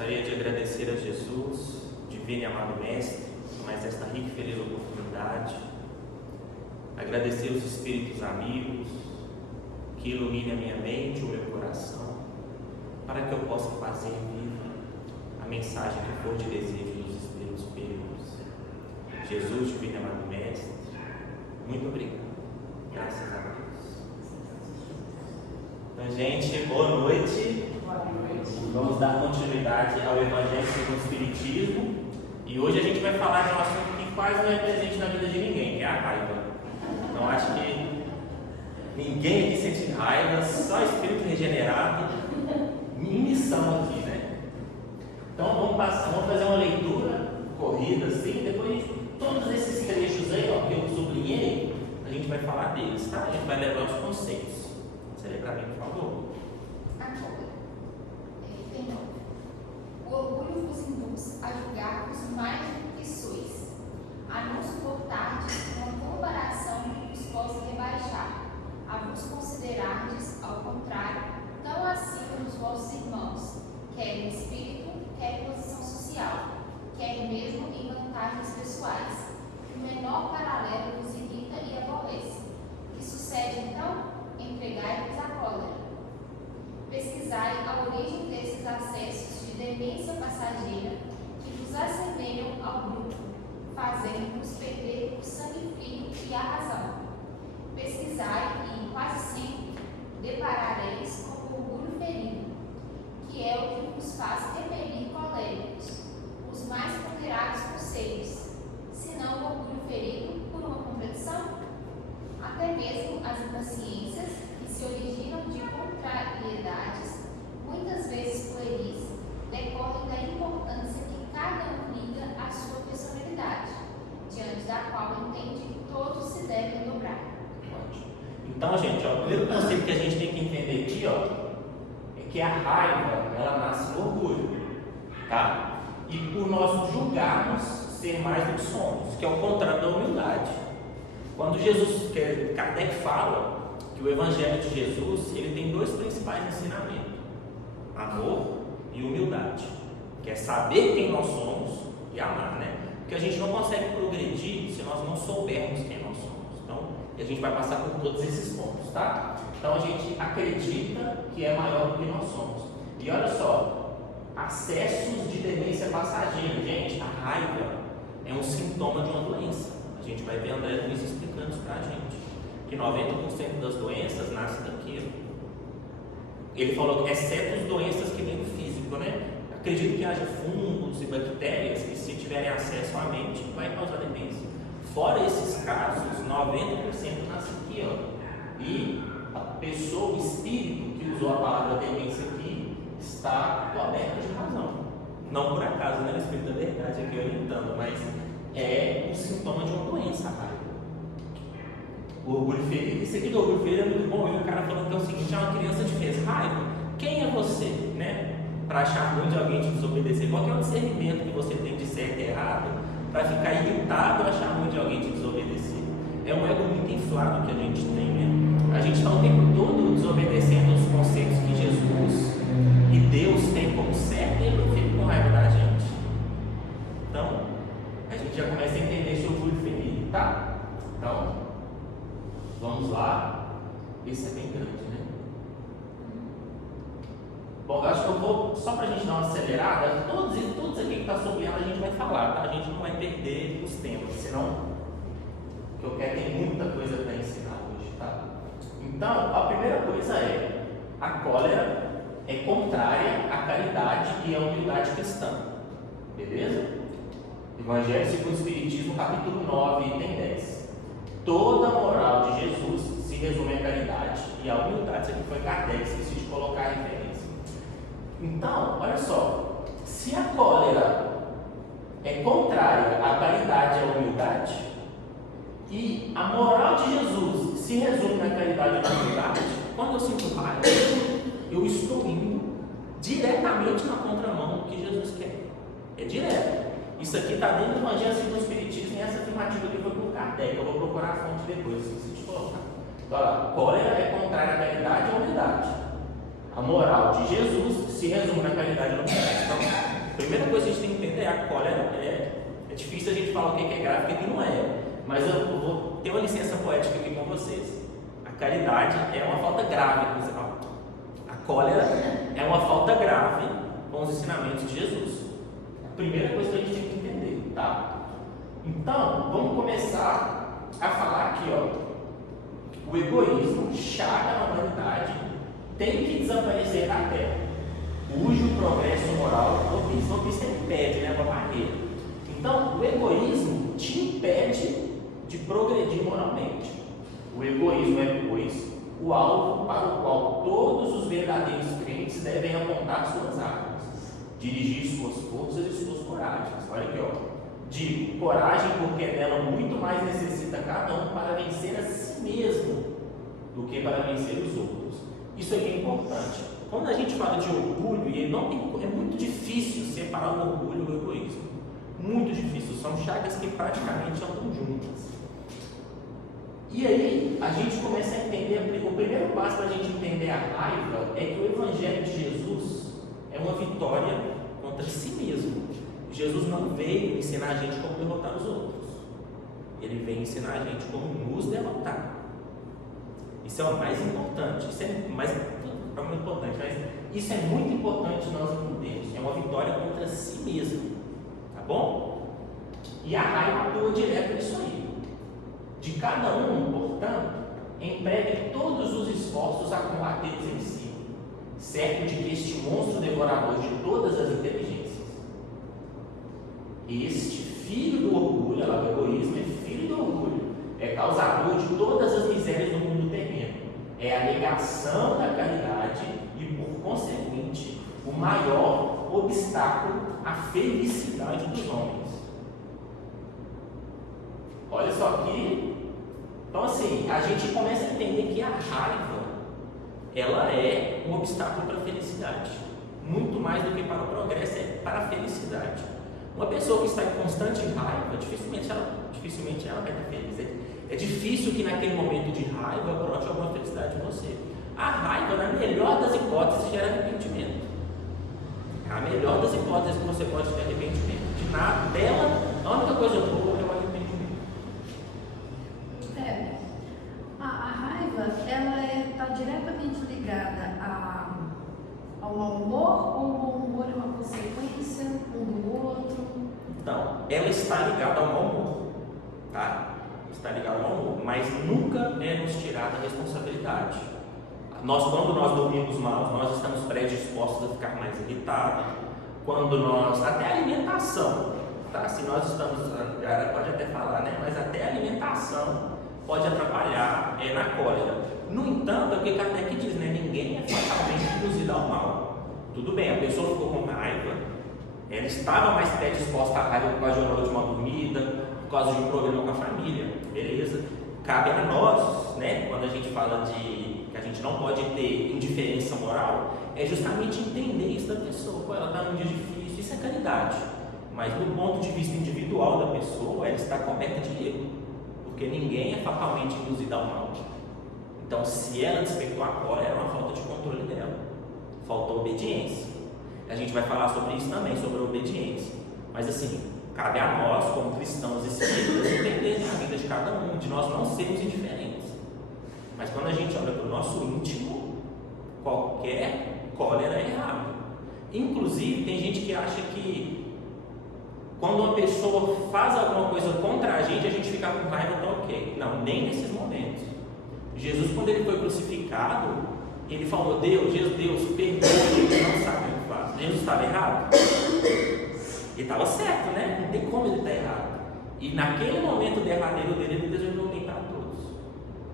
Gostaria de agradecer a Jesus, divino e amado Mestre, por mais esta rica e feliz oportunidade. Agradecer os Espíritos amigos, que iluminem a minha mente, o meu coração, para que eu possa fazer viva a mensagem que for de desejo dos Espíritos superiores. Jesus, divino e amado Mestre, muito obrigado. Graças a Deus. Então, gente, boa noite. Vamos dar continuidade ao Evangelho segundo o Espiritismo. E hoje a gente vai falar de um assunto que quase não é presente na vida de ninguém, que é a raiva. Então, acho que ninguém aqui sente raiva, só espírito regenerado, em missão aqui, né? Então, vamos fazer uma leitura corrida, assim, depois todos esses trechos aí, ó, que eu sublinhei, a gente vai falar deles, tá? A gente vai levar os conceitos. Você lê para mim, por favor. Agora, o orgulho vos induz a julgar-vos mais do que sois, a não suportardes uma comparação que vos possa rebaixar, a vos considerardes, ao contrário, tão acima dos vossos irmãos, quer em espírito, quer em posição social, quer mesmo em vantagens pessoais, que o menor paralelo vos irrita e aborrece. Que sucede então? Entregai-vos à cólera. Pesquisai a origem desses acessos de demência passageira que vos assemelham ao bruto, fazendo-vos perder o sangue frio e a razão. Pesquisai e, quase sempre, deparareis com o orgulho ferido, que é o que vos faz repelir coléricos, os mais ponderados conselhos, senão o orgulho ferido por uma contradição? Até mesmo as impaciências, que se originam de contrariedades, muitas vezes pueris, decorrem da importância que cada um liga à sua personalidade, diante da qual entende que todos se devem dobrar. Então, gente, ó, o primeiro conceito que a gente tem que entender aqui, ó, é que a raiva, ela nasce no orgulho, tá? E por nós julgarmos ser mais do que somos, que é o contrário da humildade. Quando Kardec fala que o Evangelho de Jesus, ele tem dois principais ensinamentos: amor e humildade, que é saber quem nós somos e amar, né? Porque a gente não consegue progredir se nós não soubermos quem nós somos. Então, a gente vai passar por todos esses pontos, tá? Então, a gente acredita que é maior do que nós somos. E olha só, acessos de demência passageira. Gente, a raiva é um sintoma de uma doença. A gente vai ver André Luiz explicando isso pra gente, que 90% das doenças nascem daquilo. Ele falou que exceto as doenças que vêm do físico, né? Acredito que haja fungos e bactérias que, se tiverem acesso à mente, vai causar demência. Fora esses casos, 90% nasce aqui, ó. E a pessoa, o espírito que usou a palavra demência aqui, está coberto de razão. Não por acaso, né? O espírito da verdade aqui orientando, mas é um sintoma de uma doença, a raiva. O orgulho ferido. Esse aqui do orgulho ferido é muito bom. E o cara falando que é o seguinte: uma criança te fez raiva, quem é você, né? Para achar ruim de alguém te desobedecer. Qual que é o discernimento que você tem de certo e errado para ficar irritado e achar ruim de alguém te desobedecer? É um ego muito inflado que a gente tem, né? A gente está o tempo todo desobedecendo os conceitos que Jesus e Deus têm como certo, e ele não fica com raiva da gente. Então, a gente já começa a entender esse orgulho ferido, tá? Então, vamos lá. Esse é bem grande, né? Bom, eu acho que eu vou, só para a gente dar uma acelerada, todos aqui que está sublinhando a gente vai falar, tá? A gente não vai perder os temas, senão o que eu quero tem muita coisa para ensinar hoje, tá? Então, a primeira coisa é: a cólera é contrária à caridade e à humildade cristã. Beleza? Evangelho segundo o Espiritismo, capítulo 9, item 10. Toda a moral de Jesus se resume à caridade e à humildade. Isso aqui foi Kardec, esqueci de colocar a referência. Então, olha só, se a cólera é contrária à caridade e à humildade, e a moral de Jesus se resume na caridade e na humildade, quando eu sinto raiva, eu estou indo diretamente na contramão do que Jesus quer. É direto. Isso aqui está dentro do Evangelho segundo o Espiritismo, e essa afirmativa aqui foi por Kardec. Eu vou procurar a fonte depois, esqueci de colocar. Então, olha lá, cólera é contrária à caridade e à humildade. A moral de Jesus se resume na caridade e na humildade. Então, primeiro a cólera é difícil a gente falar o que é grave e o que não é. Mas eu vou ter uma licença poética aqui com vocês. A caridade é uma falta grave. A cólera é uma falta grave com os ensinamentos de Jesus. A primeira coisa que a gente tem que entender, tá? Então, vamos começar a falar aqui, ó. O egoísmo, chaga na humanidade, tem que desaparecer da terra, cujo progresso moral obista impede, né? Uma barreira. Então, o egoísmo te impede de progredir moralmente. O egoísmo é, pois, o alvo para o qual todos os verdadeiros crentes devem apontar suas armas, dirigir suas forças e suas coragens. Olha aqui, ó. Digo, coragem, porque dela muito mais necessita cada um para vencer a si mesmo do que para vencer os outros. Isso aqui é importante. Quando a gente fala de orgulho, é muito difícil separar o orgulho do egoísmo. Muito difícil. São chagas que praticamente andam juntas. E aí, a gente começa a entender, o primeiro passo para a gente entender a raiva é que o Evangelho de Jesus é uma vitória contra si mesmo. Jesus não veio ensinar a gente como derrotar os outros. Ele veio ensinar a gente como nos derrotar. Isso é o mais importante. Isso é muito importante, mas isso é muito importante nós entendermos. É uma vitória contra si mesmo. Tá bom? E a raiva atua direto nisso aí. De cada um, portanto, empregue todos os esforços a combater-os em si, certo de que este monstro devorador de todas as inteligências, este filho do orgulho, o egoísmo é filho do orgulho, é causador de todas as misérias do mundo terreno, é a negação da caridade e, por conseguinte, o maior obstáculo à felicidade dos homens. Olha só aqui. Então, assim, a gente começa a entender que a raiva, ela é um obstáculo para a felicidade. Muito mais do que para o progresso, é para a felicidade. Uma pessoa que está em constante raiva, dificilmente ela vai estar feliz. É difícil que naquele momento de raiva brote alguma felicidade em você. A raiva, na melhor das hipóteses, gera arrependimento. A melhor das hipóteses que você pode ter arrependimento. De nada dela, a única coisa boa é o arrependimento. A raiva, ela está diretamente ligada ao mau humor, ou o mau humor é uma consequência um do outro? Então, ela está ligada ao mau humor, tá? Está ligada ao mau humor, mas nunca é nos tirada a responsabilidade. Quando nós dormimos mal, nós estamos predispostos a ficar mais irritados. Até a alimentação, tá? Se nós estamos, a galera pode até falar, né? Mas até a alimentação pode atrapalhar na cólera. No entanto, é o que Kardec diz, né? Ninguém é fatalmente induzido ao mal. Tudo bem, a pessoa ficou com raiva, ela estava mais predisposta à raiva por causa de uma noite mal dormida, por causa de um problema com a família, beleza? Cabe a nós, né? Quando a gente fala que a gente não pode ter indiferença moral, é justamente entender isso da pessoa. Pô, ela está num dia difícil, isso é caridade. Mas do ponto de vista individual da pessoa, ela está coberta de erro, porque ninguém é fatalmente induzido ao mal. Então, se ela despertou a cólera, era uma falta de controle dela, faltou obediência. A gente vai falar sobre isso também, sobre a obediência. Mas assim, cabe a nós, como cristãos espíritas, entender a vida de cada um, de nós não sermos indiferentes. Mas quando a gente olha para o nosso íntimo, qualquer cólera é errado. Inclusive, tem gente que acha que quando uma pessoa faz alguma coisa contra a gente fica com raiva, tá ok. Não, nem nesses momentos. Jesus, quando ele foi crucificado, ele falou: Deus, perdoa, ele não sabe o que faz. Jesus estava errado? Ele estava certo, né? Não tem como ele estar errado. E naquele momento derradeiro dele, ele desejou tentar a todos.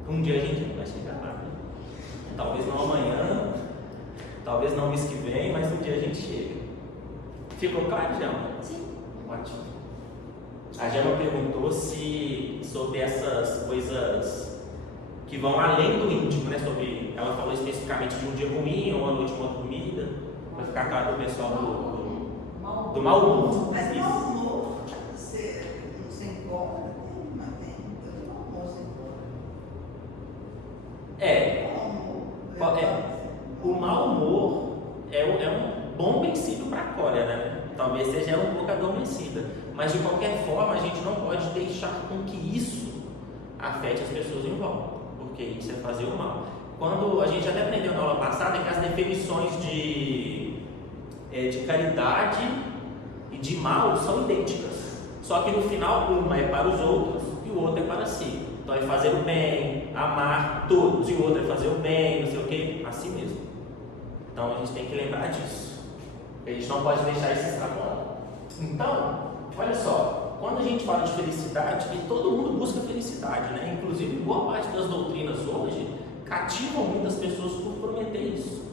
Um dia a gente não vai chegar lá. Né? Talvez não amanhã, talvez não mês que vem, mas um dia a gente chega. Ficou claro, Jama? Sim. Ótimo. A Jama perguntou sobre essas coisas que vão além do íntimo, né? Ela falou especificamente de um dia ruim ou uma noite mal dormida, para ficar claro do pessoal do mau humor. Mas o mau humor, você não se importa, tem mau humor se importa. O mau humor é um bom princípio para a cólera, né? Talvez seja um pouco adormecida, mas de qualquer forma a gente não pode deixar com que isso afete as pessoas em volta, porque isso é fazer o mal. Quando a gente até aprendeu na aula passada que as definições de caridade e de mal são idênticas, só que no final uma é para os outros e o outro é para si. Então é fazer o bem, amar todos, e o outro é fazer o bem, não sei o que, assim mesmo. Então a gente tem que lembrar disso. A gente não pode deixar isso extrapolar. Então, olha só, quando a gente fala de felicidade, e todo mundo busca felicidade, né? Inclusive boa parte das doutrinas hoje cativam muitas pessoas por prometer isso.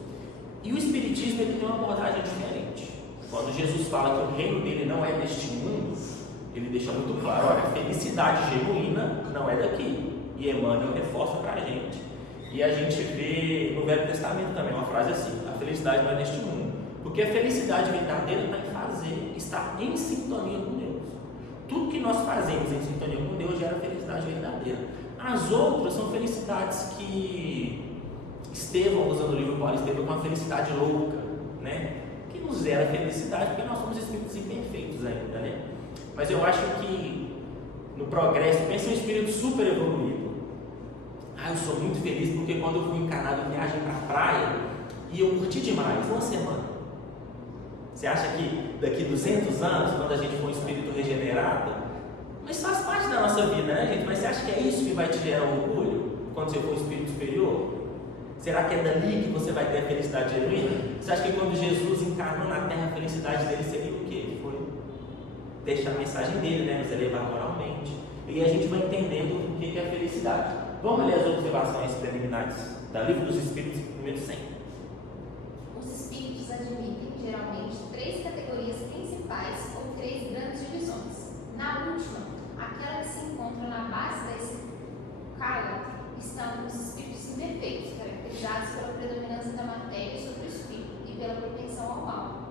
E o Espiritismo ele tem uma abordagem diferente. Quando Jesus fala que o reino dele não é deste mundo, ele deixa muito claro, olha, a felicidade genuína não é daqui. E Emmanuel reforça para a gente. E a gente vê no Velho Testamento também uma frase assim, a felicidade não é deste mundo. Porque a felicidade verdadeira está em fazer, estar em sintonia com Deus. Tudo que nós fazemos em sintonia com Deus gera felicidade verdadeira. As outras são felicidades que Estevão, usando o livro Paulo Estevão, com uma felicidade louca, né? Que nos gera felicidade porque nós somos espíritos imperfeitos ainda, né? Mas eu acho que no progresso, pensa em um espírito super evoluído. Eu sou muito feliz porque quando eu fui encarnado em viagem para a praia e eu curti demais, uma semana. Você acha que daqui 200 anos, quando a gente for um espírito regenerado, mas faz parte da nossa vida, né, gente? Mas você acha que é isso que vai te gerar orgulho quando você for um espírito superior? Será que é dali que você vai ter a felicidade genuína? Você acha que quando Jesus encarnou na Terra, a felicidade dele seria o quê? Foi deixar a mensagem dele, né? Nos elevar moralmente. E a gente vai entendendo o que é a felicidade. Vamos ler as observações preliminares da Livro dos Espíritos, número 100. Os espíritos admitem geralmente 3 categorias principais ou 3 grandes divisões. Na última, aquela que se encontra na base da escala, estão os espíritos imperfeitos, caracterizados pela predominância da matéria sobre o espírito e pela propensão ao mal.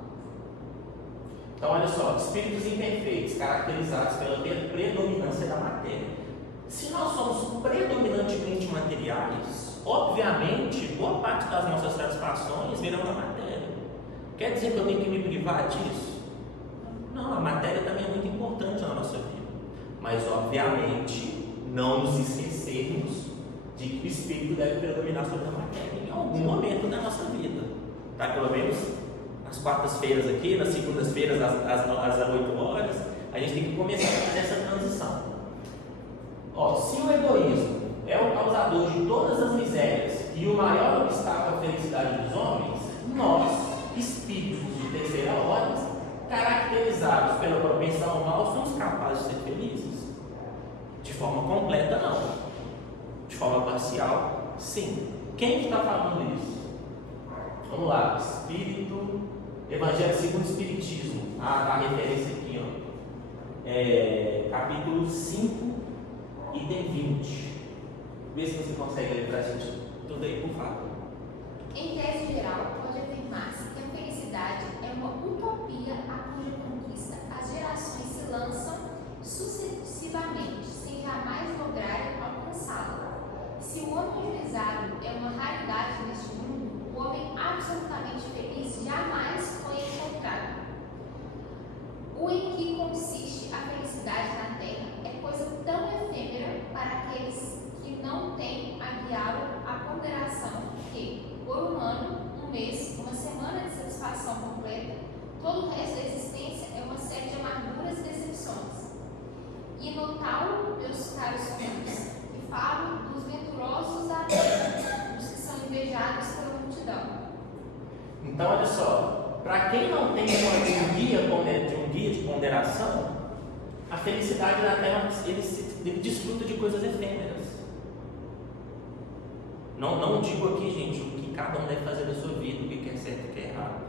Então, olha só, espíritos imperfeitos, caracterizados pela predominância da matéria. Se nós somos predominantemente materiais, obviamente, boa parte das nossas satisfações virão da matéria. Quer dizer que eu tenho que me privar disso? Não, a matéria também é muito importante na nossa vida. Mas, obviamente, não nos esquecermos de que o espírito deve predominar sobre a matéria em algum momento da nossa vida. Tá? Pelo menos nas quartas-feiras aqui, nas segundas-feiras às 8 horas, a gente tem que começar a fazer essa transição. Se o egoísmo é o causador de todas as misérias e o maior obstáculo à felicidade dos homens, nós, espíritos de terceira ordem, caracterizados pela propensão ao mal, somos capazes de ser felizes? De forma completa, não. De forma parcial, sim. Quem que está falando isso? Vamos lá, Espírito, Evangelho segundo o Espiritismo. A referência aqui, capítulo 5, item 20. Vê se você consegue ler para a gente tudo aí, por favor. Em tese geral, pode afirmar-se que a felicidade é uma utopia a cuja conquista as gerações se lançam sucessivamente, sem jamais lograrem alcançá-la. Se o homem realizado é uma raridade neste mundo, o homem absolutamente feliz jamais foi encontrado. O em que consiste a felicidade na Terra é coisa tão efêmera para aqueles que não têm a guiá-lo à ponderação que, por um ano, um mês, uma semana de satisfação completa, todo o resto da existência é uma série de amarguras e decepções. E notá-lo, meus caros irmãos, e falo dos venturosos da terra, dos que são invejados pela multidão. Então, olha só, para quem não tem um guia de ponderação, a felicidade da Terra, ele desfruta de coisas efêmeras. Não digo aqui, gente, o que cada um deve fazer da sua vida, o que é certo e o que é errado.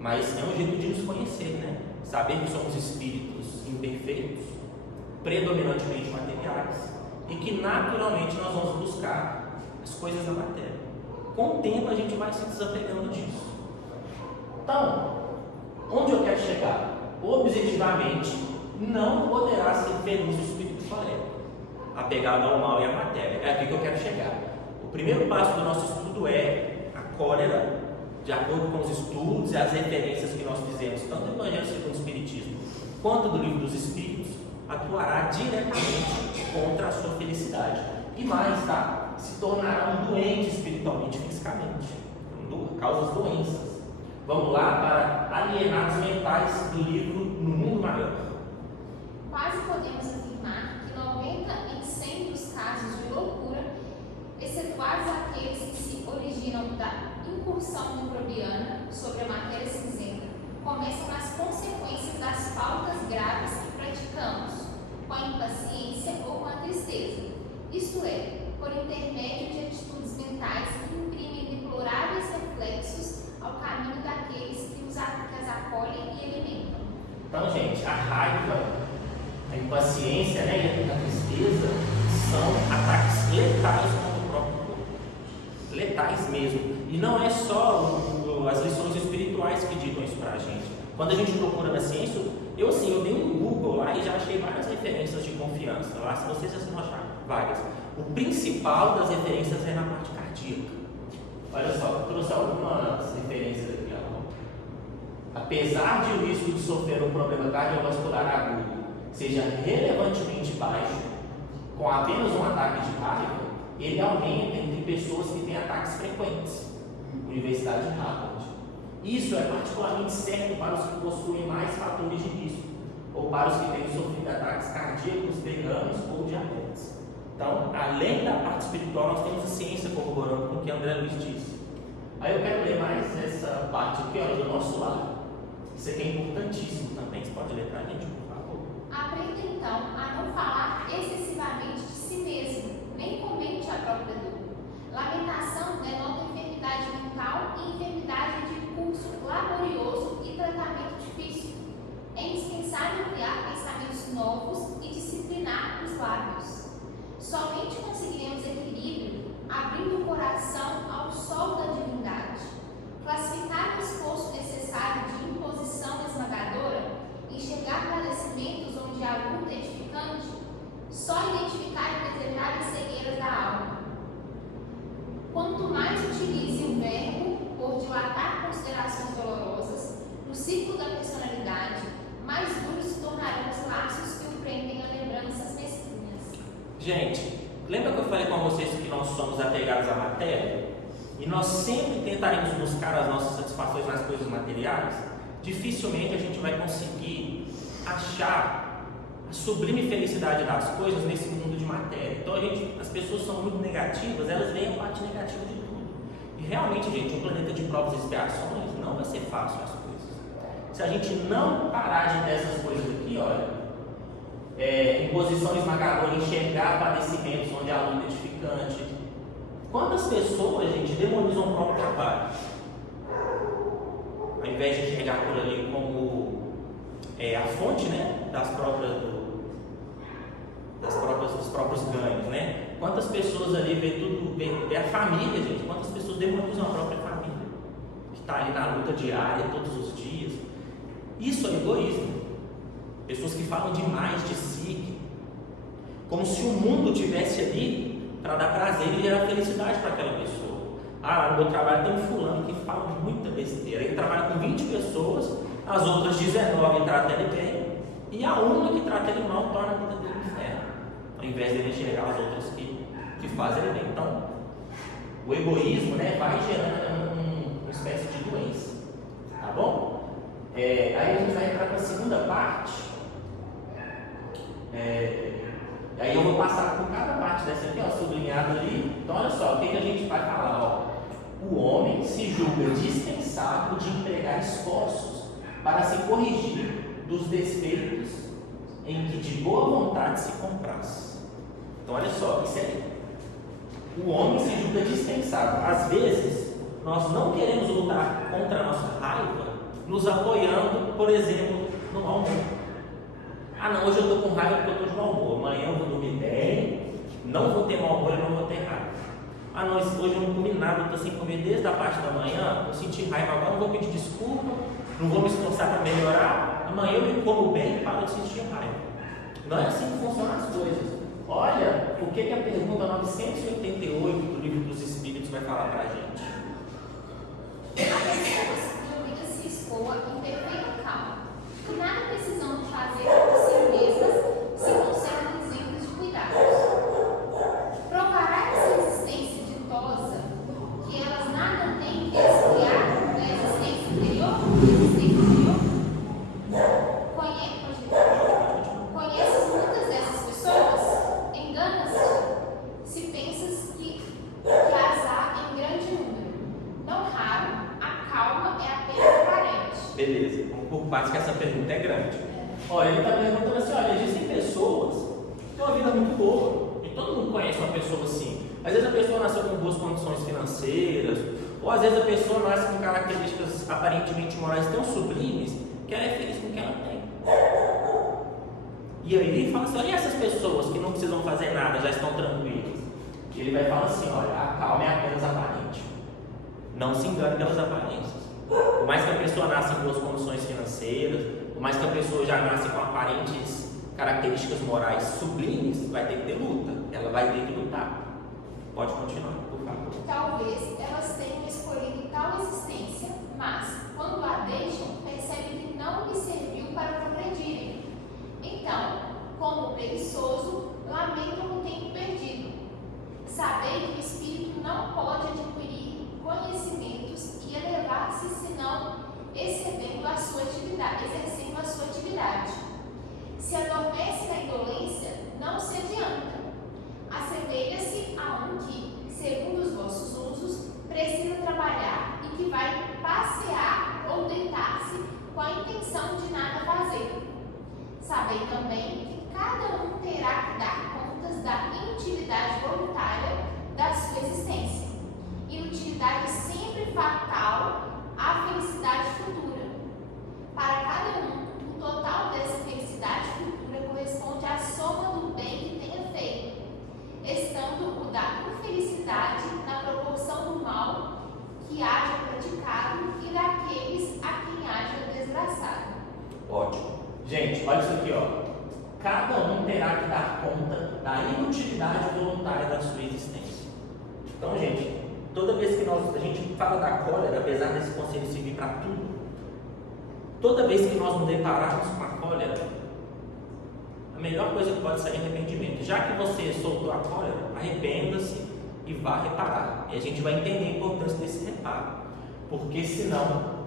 Mas é um jeito de nos conhecer, né? Saber que somos espíritos imperfeitos, predominantemente materiais, e que naturalmente nós vamos buscar as coisas da matéria. Com o tempo a gente vai se desapegando disso. Então, onde eu quero chegar? Objetivamente, não poderá ser feliz o espírito colérico, apegado ao mal e à matéria. É aqui que eu quero chegar. O primeiro passo do nosso estudo é a cólera de acordo com os estudos e as referências que nós fizemos, tanto do Evangelho segundo o Espiritismo, quanto do Livro dos Espíritos, atuará diretamente contra a sua felicidade. E mais, tá? Se tornarão doentes espiritualmente e fisicamente, causas doenças. Vamos lá para alienados mentais do livro No Mundo Maior. Quase podemos afirmar que 90 em 100 dos casos de loucura, excetuados aqueles que se originam da incursão microbiana sobre a matéria cinzenta, começam nas consequências das faltas graves que praticamos, com a impaciência ou com a tristeza, isto é, por intermédio de atitudes mentais que imprimem deploráveis reflexos ao caminho daqueles que as acolhem e alimentam. Então, gente, a raiva, a impaciência, né, e a tristeza são ataques letais contra o próprio corpo. Letais mesmo. E não é só as lições espirituais que ditam isso pra gente. Quando a gente procura na ciência, eu dei um Google lá e já achei várias referências de confiança. Lá, se vocês já não achar várias. O principal das referências é na parte cardíaca. Olha só, eu trouxe algumas referências aqui. Ó. Apesar de o risco de sofrer um problema cardiovascular agudo seja relevantemente baixo, com apenas um ataque de raiva, ele aumenta entre pessoas que têm ataques frequentes. Universidade de Harvard. Isso é particularmente certo para os que possuem mais fatores de risco, ou para os que têm sofrido ataques cardíacos, derrames ou diabetes. Então, além da parte espiritual, nós temos a ciência corroborando com o que André Luiz disse. Aí eu quero ler mais essa parte aqui, olha, do nosso lado. Isso aqui é importantíssimo também. Você pode ler para a gente, por favor? Aprenda então a não falar excessivamente de si mesmo, nem comente a própria dor. Lamentação denota enfermidade mental e enfermidade de curso laborioso e tratamento difícil. É indispensável criar pensamentos novos e disciplinar os lábios. Somente conseguiremos equilíbrio abrindo o coração ao sol da divindade. Classificar o esforço necessário de imposição esmagadora, enxergar padecimentos onde há luta edificante, só identificar indesejáveis cegueiras da alma. Quanto mais utilize o verbo por dilatar considerações dolorosas no ciclo da personalidade, mais duros se tornarão os laços que o prendem a lembranças mesquinhas. Gente, lembra que eu falei com vocês que nós somos apegados à matéria? E nós sempre tentaremos buscar as nossas satisfações nas coisas materiais? Dificilmente a gente vai conseguir achar a sublime felicidade das coisas nesse mundo de matéria. Então as pessoas são muito negativas, elas veem a parte negativa de tudo. E realmente, gente, um planeta de provas e expiações não vai ser fácil as coisas. Se a gente não parar de ter essas coisas aqui, olha, imposição esmagadora, enxergar padecimentos onde há luta edificante. Quantas pessoas, gente, demonizam o próprio trabalho? Ao invés de enxergar por ali como a fonte, né, dos próprios ganhos, né? Quantas pessoas ali vê a família, gente? Quantas pessoas demonizam a própria família? Que está ali na luta diária, todos os dias. Isso é egoísmo. Pessoas que falam demais de si, como se o mundo tivesse ali para dar prazer e gerar felicidade para aquela pessoa. Ah, no meu trabalho tem um fulano que fala muita besteira. Ele trabalha com 20 pessoas, as outras 19 tratam ele bem, e a uma que trata ele mal torna a vida dele um inferno, ao invés de ele enxergar as outras que fazem ele bem. Então, o egoísmo, né, vai gerando uma espécie de doença. Tá bom? Aí a gente vai entrar para a segunda parte. Aí eu vou passar por cada parte dessa aqui, ó, sublinhado ali. Então, olha só, o que a gente vai falar, ó. O homem se julga dispensável de empregar esforços para se corrigir dos defeitos em que de boa vontade se compraz. Então, olha só, isso aí. O homem se julga dispensável. Às vezes, nós não queremos lutar contra a nossa raiva nos apoiando, por exemplo, no mau humor. Ah, não, hoje eu estou com raiva porque eu estou de mau humor. Amanhã eu vou dormir bem, não vou ter mau humor e não vou ter raiva. Ah, não, hoje eu não comi nada, eu estou sem comer desde a parte da manhã, eu senti raiva agora, não vou pedir desculpa, não vou me esforçar para melhorar. Amanhã eu me como bem e paro de sentir raiva. Não é assim que funcionam as coisas. Olha o que a pergunta 988 do Livro dos Espíritos vai falar para a gente. Há pessoas que a vida se escoa em perfeita calma, que nada precisam de fazer por si mesmas se conservam isentas de cuidados. Provará essa existência ditosa que elas nada têm que expiar da existência interior? Conheces muitas dessas pessoas? Engana-se se pensas que as há em grande número. Não raro, a calma é apenas aparente. Beleza, vamos por partes que essa pergunta é grande. Olha, ele está perguntando assim, olha, existem pessoas que têm uma vida muito boa, e todo mundo conhece uma pessoa assim. Às vezes a pessoa nasceu com boas condições financeiras, ou às vezes a pessoa nasce com características aparentemente morais tão sublimes que ela é feliz com o que ela tem. E aí ele fala assim, olha, essas pessoas que não precisam fazer nada, já estão tranquilas. E ele vai falar assim, olha, a calma é apenas aparente. Não se engane pelas aparências. Por mais que a pessoa nasça em boas condições financeiras, por mais que a pessoa já nasça com aparentes características morais sublimes, vai ter que ter luta. Ela vai ter que lutar. Pode continuar, por favor. Talvez elas tenham escolhido tal existência, mas, quando a deixam, percebem que não lhes serviu para progredirem. Então, como preguiçoso, lamentam o tempo perdido. Sabei que o espírito não pode adquirir conhecimentos e elevar-se senão exercendo a sua atividade. Se adormece na indolência, não se adianta. Assemelha-se a um que, segundo os vossos usos, precisa trabalhar e que vai passear ou deitar-se com a intenção de nada fazer. Sabei também que cada um terá que dar contas da inutilidade voluntária da sua existência. Inutilidade sempre fatal à felicidade futura. Para cada um, o total dessa felicidade futura corresponde à soma do bem que tenha feito, estando o da infelicidade na proporção do mal que haja praticado e daqueles a quem haja desgraçado. Ótimo. Gente, olha isso aqui, ó. Cada um terá que dar conta da inutilidade voluntária da sua existência. Então, gente, toda vez que a gente fala da cólera, apesar desse conselho servir para tudo, toda vez que nós nos depararmos com a cólera, a melhor coisa que pode sair é arrependimento. Já que você soltou a cólera, arrependa-se e vá reparar. E a gente vai entender a importância desse reparo. Porque senão,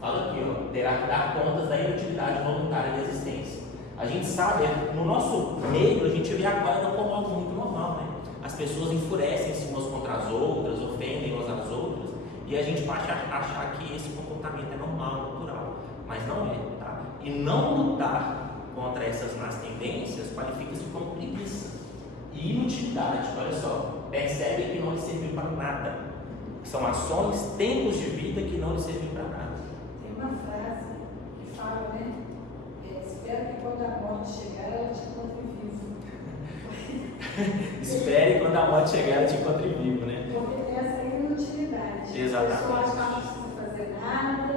fala aqui, ó, terá que dar contas da inutilidade voluntária da existência. A gente sabe, no nosso meio, a gente vê a cólera como algo muito normal, né? As pessoas enfurecem-se umas contra as outras, ofendem umas às outras, e a gente pode achar que esse comportamento é normal, natural, mas não é, tá? E não lutar contra essas más tendências qualifica-se como preguiça e inutilidade. Olha só, percebe que não lhe serviu para nada. São ações, tempos de vida que não lhe serviu para nada. Tem uma frase que fala, né? Espero que quando a morte chegar, ela te encontre vivo. Espere quando a morte chegar, ela te encontre vivo, né? Porque essa é a inutilidade. Exatamente. A pessoa acha que não precisa fazer nada,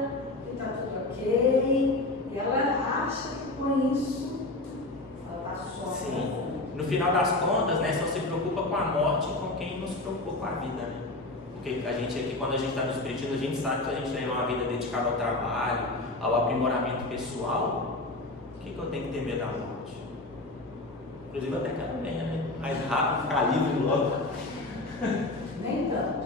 que está tudo ok, e ela acha que com isso ela está só. Sim. No final das contas, né, só se preocupa com a morte e com quem não se preocupou com a vida, né? Porque a gente aqui, quando a gente está no espiritismo, a gente sabe que se a gente levar uma vida dedicada ao trabalho, ao aprimoramento pessoal, o que eu tenho que ter medo da morte? Inclusive, eu até quero bem, né? Mais rápido, ficar livre logo. Nem tanto.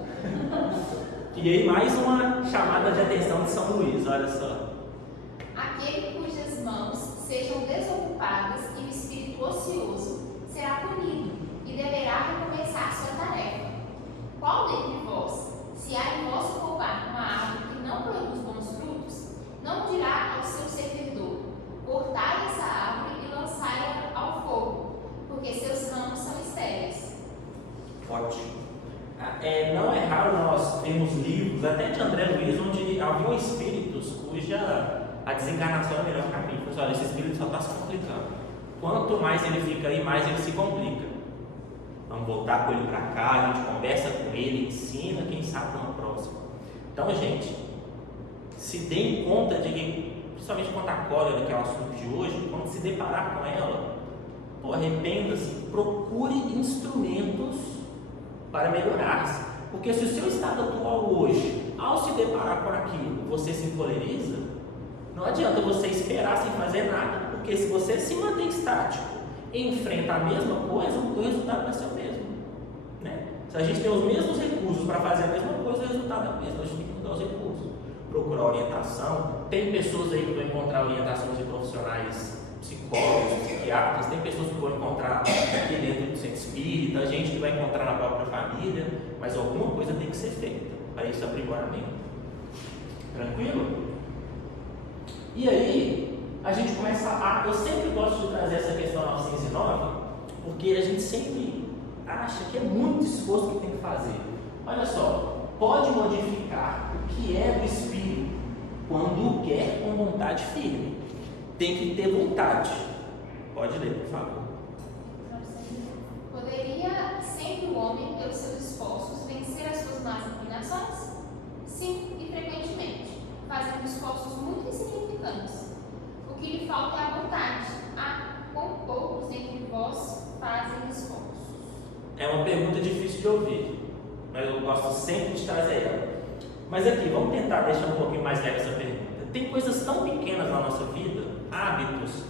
E aí, mais uma chamada de atenção de São Luís, olha só. Aquele cujas mãos sejam desocupadas e o espírito ocioso será punido e deverá recomeçar sua tarefa. Qual dentre vós, se há em vós roubar uma árvore que não produz bons frutos, não dirá ao seu servidor: cortai essa árvore e lançai-a ao fogo, porque seus ramos são estéreis. Ótimo. Não é raro nós vermos livros, até de André Luiz, onde haviam espíritos cuja a desencarnação é o melhor caminho. Mas olha, esse espírito só está se complicando. Quanto mais ele fica aí, mais ele se complica. Vamos voltar com ele para cá, a gente conversa com ele, ensina, quem sabe numa próxima. Então, gente, se deem conta de que, principalmente quanto à cólera, que é o assunto de hoje, quando se deparar com ela, arrependa-se, procure instrumentos para melhorar-se. Porque se o seu estado atual hoje ao se deparar com aquilo, você se encoleriza, não adianta você esperar sem fazer nada, porque se você se mantém estático e enfrenta a mesma coisa, o resultado vai ser o mesmo. Né? Se a gente tem os mesmos recursos para fazer a mesma coisa, o resultado é o mesmo. A gente tem que mudar os recursos, procurar orientação. Tem pessoas aí que vão encontrar orientações de profissionais, psicólogos, psiquiatras, tem pessoas que vão encontrar aqui dentro do centro espírita, a gente que vai encontrar na própria família, mas alguma coisa tem que ser feita para esse aprimoramento. Tranquilo? E aí, a gente começa a... Eu sempre gosto de trazer essa questão 909, porque a gente sempre acha que é muito esforço que tem que fazer. Olha só, pode modificar o que é do espírito quando quer com vontade firme. Tem que ter vontade. Pode ler, por favor. Poderia sempre o homem, pelos seus esforços, vencer as suas más inclinações? Sim, e frequentemente, fazendo esforços muito insignificantes. O que lhe falta é a vontade. Quão poucos entre vós fazem esforços? É uma pergunta difícil de ouvir, mas eu gosto sempre de trazer ela. Mas aqui, vamos tentar deixar um pouquinho mais leve essa pergunta. Tem coisas tão pequenas na nossa vida, hábitos,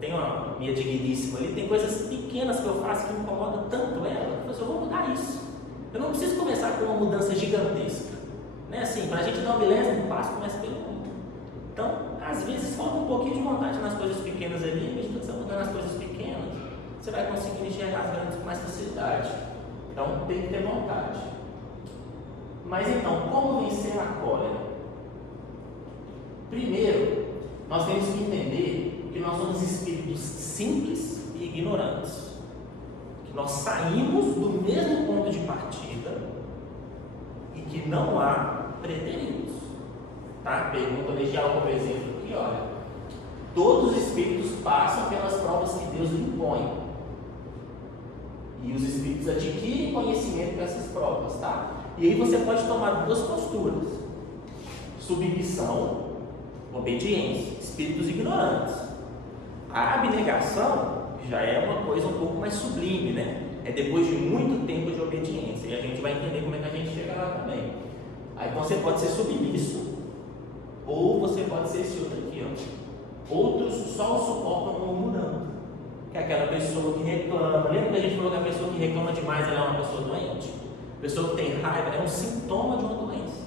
tem uma minha digníssima ali, tem coisas pequenas que eu faço que me incomodam tanto ela, eu vou mudar isso. Eu não preciso começar com uma mudança gigantesca. Né? Assim, para a gente dar um milésimo passo, começa pelo outro. Então, às vezes, falta um pouquinho de vontade nas coisas pequenas ali, em vez de você mudar nas coisas pequenas, você vai conseguir enxergar as grandes com mais facilidade. Então, tem que ter vontade. Mas então, como vencer a cólera? Primeiro, nós temos que entender que nós somos espíritos simples e ignorantes. Que nós saímos do mesmo ponto de partida e que não há preteridos. Tá? Pergunta legial como exemplo aqui, olha. Todos os espíritos passam pelas provas que Deus lhe impõe. E os espíritos adquirem conhecimento dessas provas, tá? E aí você pode tomar duas posturas: submissão, obediência, espíritos ignorantes. A abnegação já é uma coisa um pouco mais sublime, né? É depois de muito tempo de obediência, e a gente vai entender como é que a gente chega lá também. Aí então você pode ser submisso, ou você pode ser esse outro aqui, ó. Outros só o suportam como mudando, que é aquela pessoa que reclama. Lembra que a gente falou que a pessoa que reclama demais ela é uma pessoa doente? A pessoa que tem raiva é um sintoma de uma doença.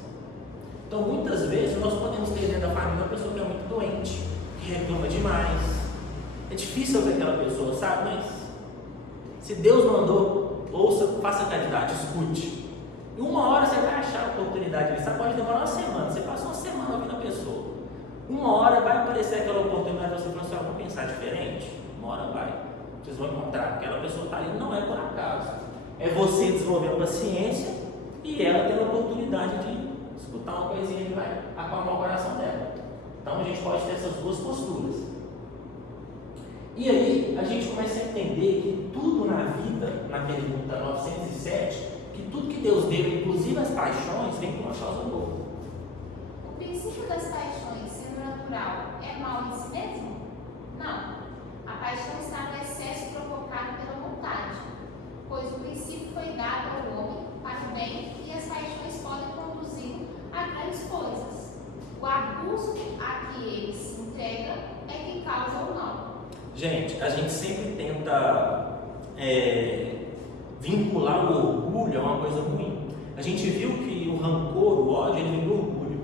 Então, muitas vezes, nós podemos ter dentro da família uma pessoa que é muito doente, que reclama demais. É difícil ver aquela pessoa, sabe? Mas, se Deus mandou, ouça, faça caridade, escute. E uma hora você vai achar a oportunidade ali. Sabe? Pode demorar uma semana. Você passa uma semana ouvindo a pessoa. Uma hora vai aparecer aquela oportunidade, você fala assim, vou pensar diferente. Uma hora vai. Vocês vão encontrar. Aquela pessoa está ali, não é por acaso. É você desenvolvendo paciência e ela tendo a oportunidade de escutar uma coisinha que vai acalmar o coração dela. Então a gente pode ter essas duas posturas. E aí a gente começa a entender que tudo na vida, na pergunta 907, que tudo que Deus deu, inclusive as paixões, vem com uma causa boa. O princípio das paixões, sendo natural, é mal em si mesmo? Não. A paixão está no excesso provocado pela vontade, pois o princípio foi dado ao homem para o bem e as paixões podem conduzir a grandes coisas. O abuso a que ele se entrega é que causa o mal. Gente, a gente sempre tenta vincular o orgulho a uma coisa ruim. A gente viu que o rancor, o ódio, ele vem do orgulho,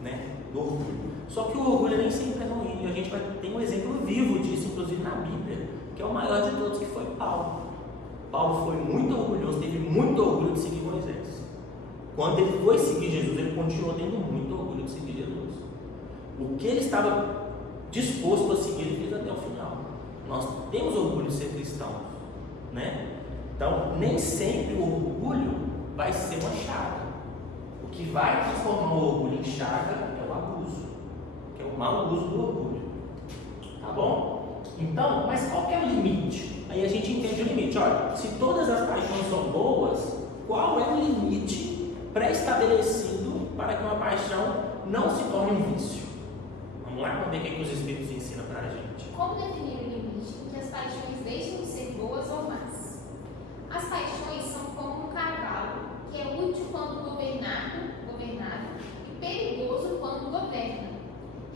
né? Do orgulho. Só que o orgulho nem sempre é ruim. E a gente vai ter um exemplo vivo disso, inclusive na Bíblia, que é o maior de todos, que foi Paulo. Paulo foi muito orgulhoso, teve muito orgulho de seguir Moisés. Quando ele foi seguir Jesus, ele continuou tendo muito orgulho de seguir Jesus. O que ele estava disposto a seguir, ele fez até o final. Nós temos orgulho de ser cristãos, né? Então, nem sempre o orgulho vai ser uma chaga. O que vai transformar o orgulho em chaga é o abuso, que é o mau uso do orgulho. Tá bom? Então, mas qual que é o limite? Aí a gente entende o limite. Olha, se todas as paixões são boas, qual é o limite pré-estabelecido para que uma paixão não se torne um vício? Vamos lá, vamos ver o que os Espíritos ensinam para a gente. Como definir o limite em que as paixões deixam de ser boas ou más? As paixões são como um cavalo que é útil quando governado e perigoso quando governa.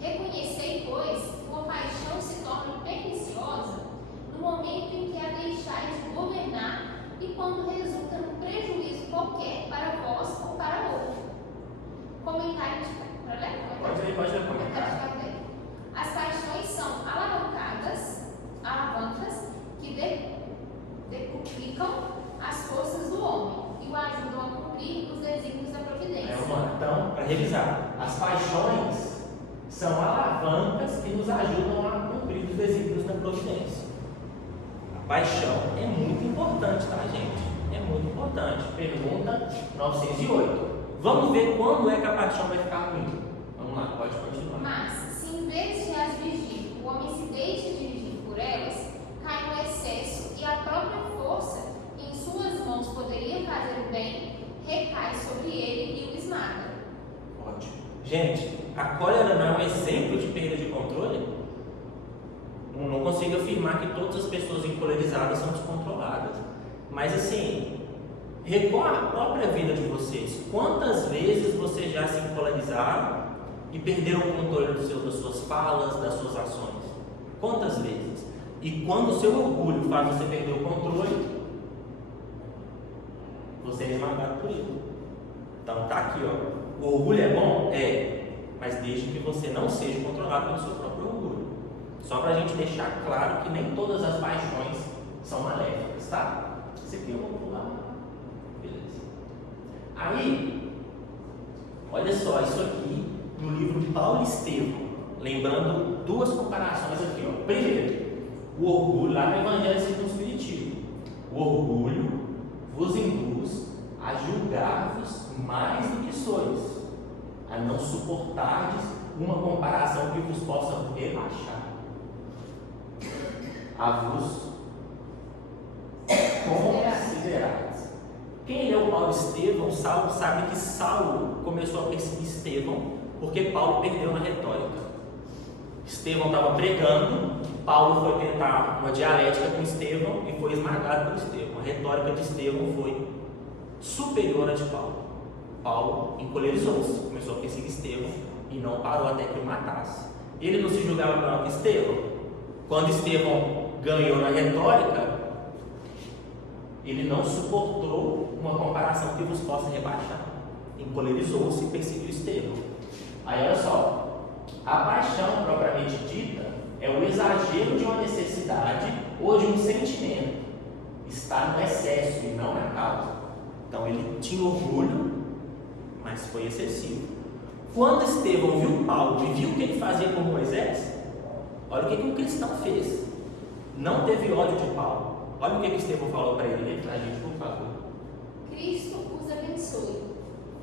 Reconhecei, pois, que uma paixão se torna perniciosa no momento em que a deixais de governar e quando resulta num prejuízo qualquer para vós ou para outro. Comentário de... Pode ler o comentário. As paixões são alavancas que decuplicam as forças do homem e o ajudam a cumprir os desígnios da providência. Então, para revisar, as paixões são alavancas que nos ajudam a cumprir os desígnios da providência. A paixão é muito importante, tá, gente? É muito importante. Pergunta 908. Vamos ver quando é que a paixão vai ficar ruim. Vamos lá, pode continuar. Mas, se em vez de as dirigir, o homem se deixa dirigir por elas, cai no excesso e a própria força que em suas mãos poderia fazer o bem, recai sobre ele e o esmaga. Ótimo. Gente, a cólera não é um exemplo de perda de controle? Não consigo afirmar que todas as pessoas encolerizadas são descontroladas. Mas assim, recorra à própria vida de vocês. Quantas vezes vocês já se encolerizaram e perderam o controle das suas falas, das suas ações? Quantas vezes? E quando o seu orgulho faz você perder o controle, você é esmagado por ele. Então tá aqui, ó. O orgulho é bom? É. Mas desde que você não seja controlado pelo seu próprio orgulho. Só para a gente deixar claro que nem todas as paixões são maléficas, tá? Esse aqui eu vou pular. Beleza. Aí, olha só, isso aqui no livro de Paulo Estevão. Lembrando duas comparações aqui, ó. Primeiro, o orgulho, lá no Evangelho segundo o Espiritismo. O orgulho vos induz a julgar-vos mais do que sois, a não suportardes uma comparação que vos possa rebaixar, a vos considerais. Quem leu Paulo Estevão, Saulo, sabe que Saulo começou a perseguir Estevão porque Paulo perdeu na retórica. Estevão estava pregando, Paulo foi tentar uma dialética com Estevão e foi esmagado por Estevão. A retórica de Estevão foi superior à de Paulo. Paulo encolerizou-se, começou a perseguir Estevão e não parou até que o matasse. Ele não se julgava melhor que Estevão. Quando Estevão ganhou na retórica, ele não suportou uma comparação que vos possa rebaixar. Encolerizou-se e perseguiu Estevão. Aí olha só, a paixão propriamente dita é o exagero de uma necessidade ou de um sentimento. Está no excesso e não na causa. Então ele tinha orgulho, mas foi excessivo. Quando Estevão viu Paulo e viu o que ele fazia com Moisés, olha o que um cristão fez. Não teve ódio de Paulo. Olha o que Estevão falou para ele. Lê para a gente, por favor. Cristo os abençoe.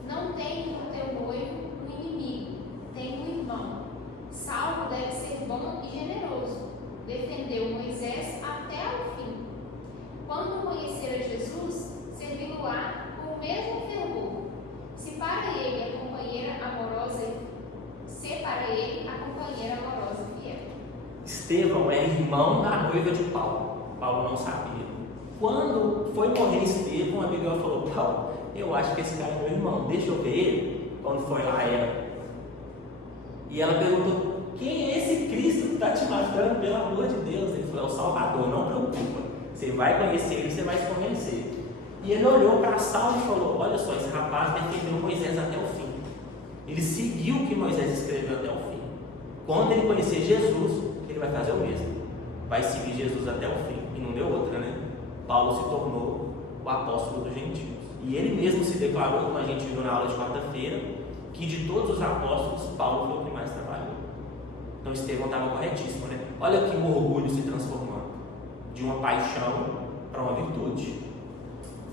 Não tem no teu noivo um inimigo, tem um irmão. Saulo deve ser bom e generoso. Defendeu Moisés até ao fim. Quando conhecer a Jesus, servi-lo-á com o mesmo fervor. Se para ele a companheira amorosa e fiel. Estevão é irmão da noiva de Paulo. Paulo não sabia. Quando foi morrer Estevão, a Abigail falou: Paulo, eu acho que esse cara é meu irmão, deixa eu ver ele. Quando foi lá ela. E ela perguntou: quem é esse Cristo que está te matando, pelo amor de Deus? Ele falou: é o Salvador, não preocupa. Você vai conhecer ele, você vai se convencer. E ele olhou para Saulo e falou: olha só, esse rapaz defendeu Moisés até o fim. Ele seguiu o que Moisés escreveu até o fim. Quando ele conhecer Jesus, ele vai fazer o mesmo. Vai seguir Jesus até o fim. E não deu outra, né? Paulo se tornou o apóstolo dos gentios. E ele mesmo se declarou, como a gente viu na aula de quarta-feira, que de todos os apóstolos, Paulo foi o que mais trabalhou. Então Estevão estava corretíssimo, né? Olha aqui o orgulho se transformando de uma paixão para uma virtude.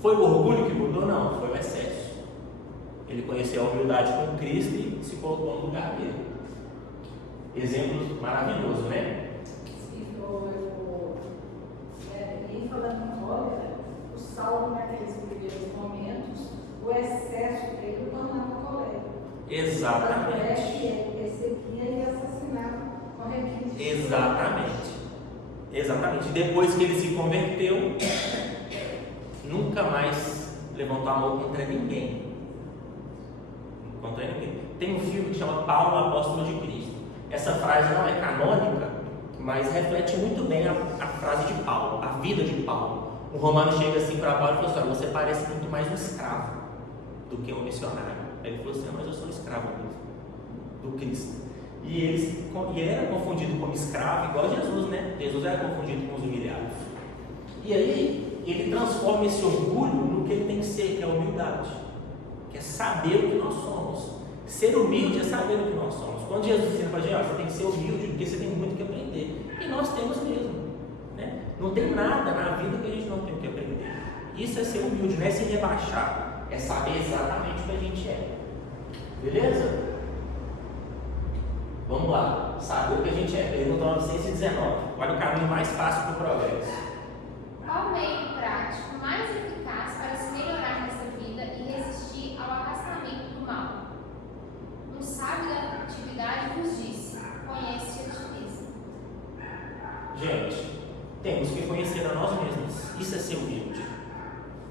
Foi o orgulho que mudou? Não, foi o excesso. Ele conheceu a humildade com Cristo e se colocou no lugar dele. Exemplo maravilhoso, né? E falando em cólera, o Saulo, naqueles primeiros momentos, o excesso dele o tornava colérico. Exatamente. Ele perseguia e assassinava com requinte. Exatamente. Depois que ele se converteu, nunca mais levantou a mão contra ninguém. Contra ninguém. Tem um filme que chama Paulo, Apóstolo de Cristo. Essa frase não é canônica, mas reflete muito bem a frase de Paulo, a vida de Paulo. Um romano chega assim para Paulo e fala assim: você parece muito mais um escravo do que um missionário. Aí ele falou assim: mas eu sou escravo mesmo, do Cristo. E ele era confundido como escravo, igual Jesus, né? Jesus era confundido com os humilhados. E aí ele transforma esse orgulho no que ele tem que ser, que é a humildade, que é saber o que nós somos. Ser humilde é saber o que nós somos. Quando Jesus ensina para a gente, você tem que ser humilde porque você tem muito que aprender. E nós temos mesmo, né? Não tem nada na vida que a gente não tem que aprender. Isso é ser humilde, não é se rebaixar, é saber exatamente o que a gente é. Beleza? Vamos lá, saber o que a gente é. Pergunta 919. Olha o caminho mais fácil para o progresso. Qual o meio prático mais eficaz para se melhorar nessa vida e resistir ao arrastamento do mal? Um sábio da atividade nos disse: conhece a ti mesmo. Gente, temos que conhecer a nós mesmos. Isso é ser humilde.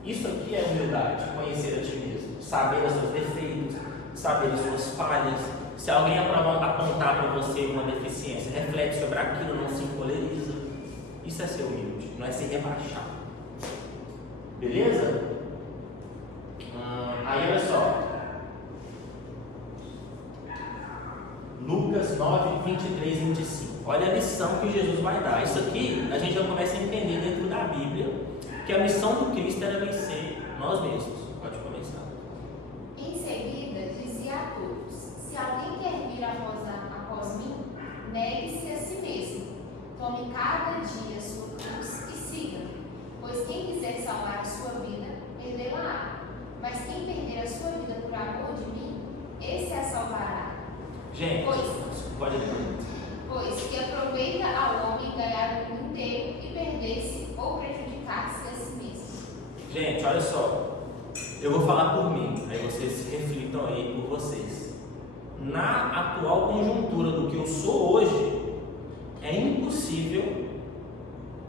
Isso aqui é humildade, conhecer a ti mesmo, saber os seus defeitos, saber as suas falhas. Se alguém apontar para você uma deficiência, reflete sobre aquilo, não se encoleriza. Isso é ser humilde, não é se rebaixar. Beleza? Aí olha só. Lucas 9, 23 e 25. Olha a lição que Jesus vai dar. Isso aqui a gente já começa a entender dentro da Bíblia, que a missão do Cristo era vencer nós mesmos. Pode começar. Em seguida, dizia a todos: se alguém quer vir após mim, negue-se a si mesmo. Tome cada dia a sua cruz e siga-me. Pois quem quiser salvar a sua vida, perdê-la-á. Mas quem perder a sua vida por amor de mim, esse a salvará. Gente, pode ler. Pois que aproveita ao homem ganhar o mundo inteiro e perder-se ou prejudicar-se a si mesmo. Gente, olha só. Eu vou falar por mim, aí vocês se reflitam aí por vocês. Na atual conjuntura do que eu sou hoje, é impossível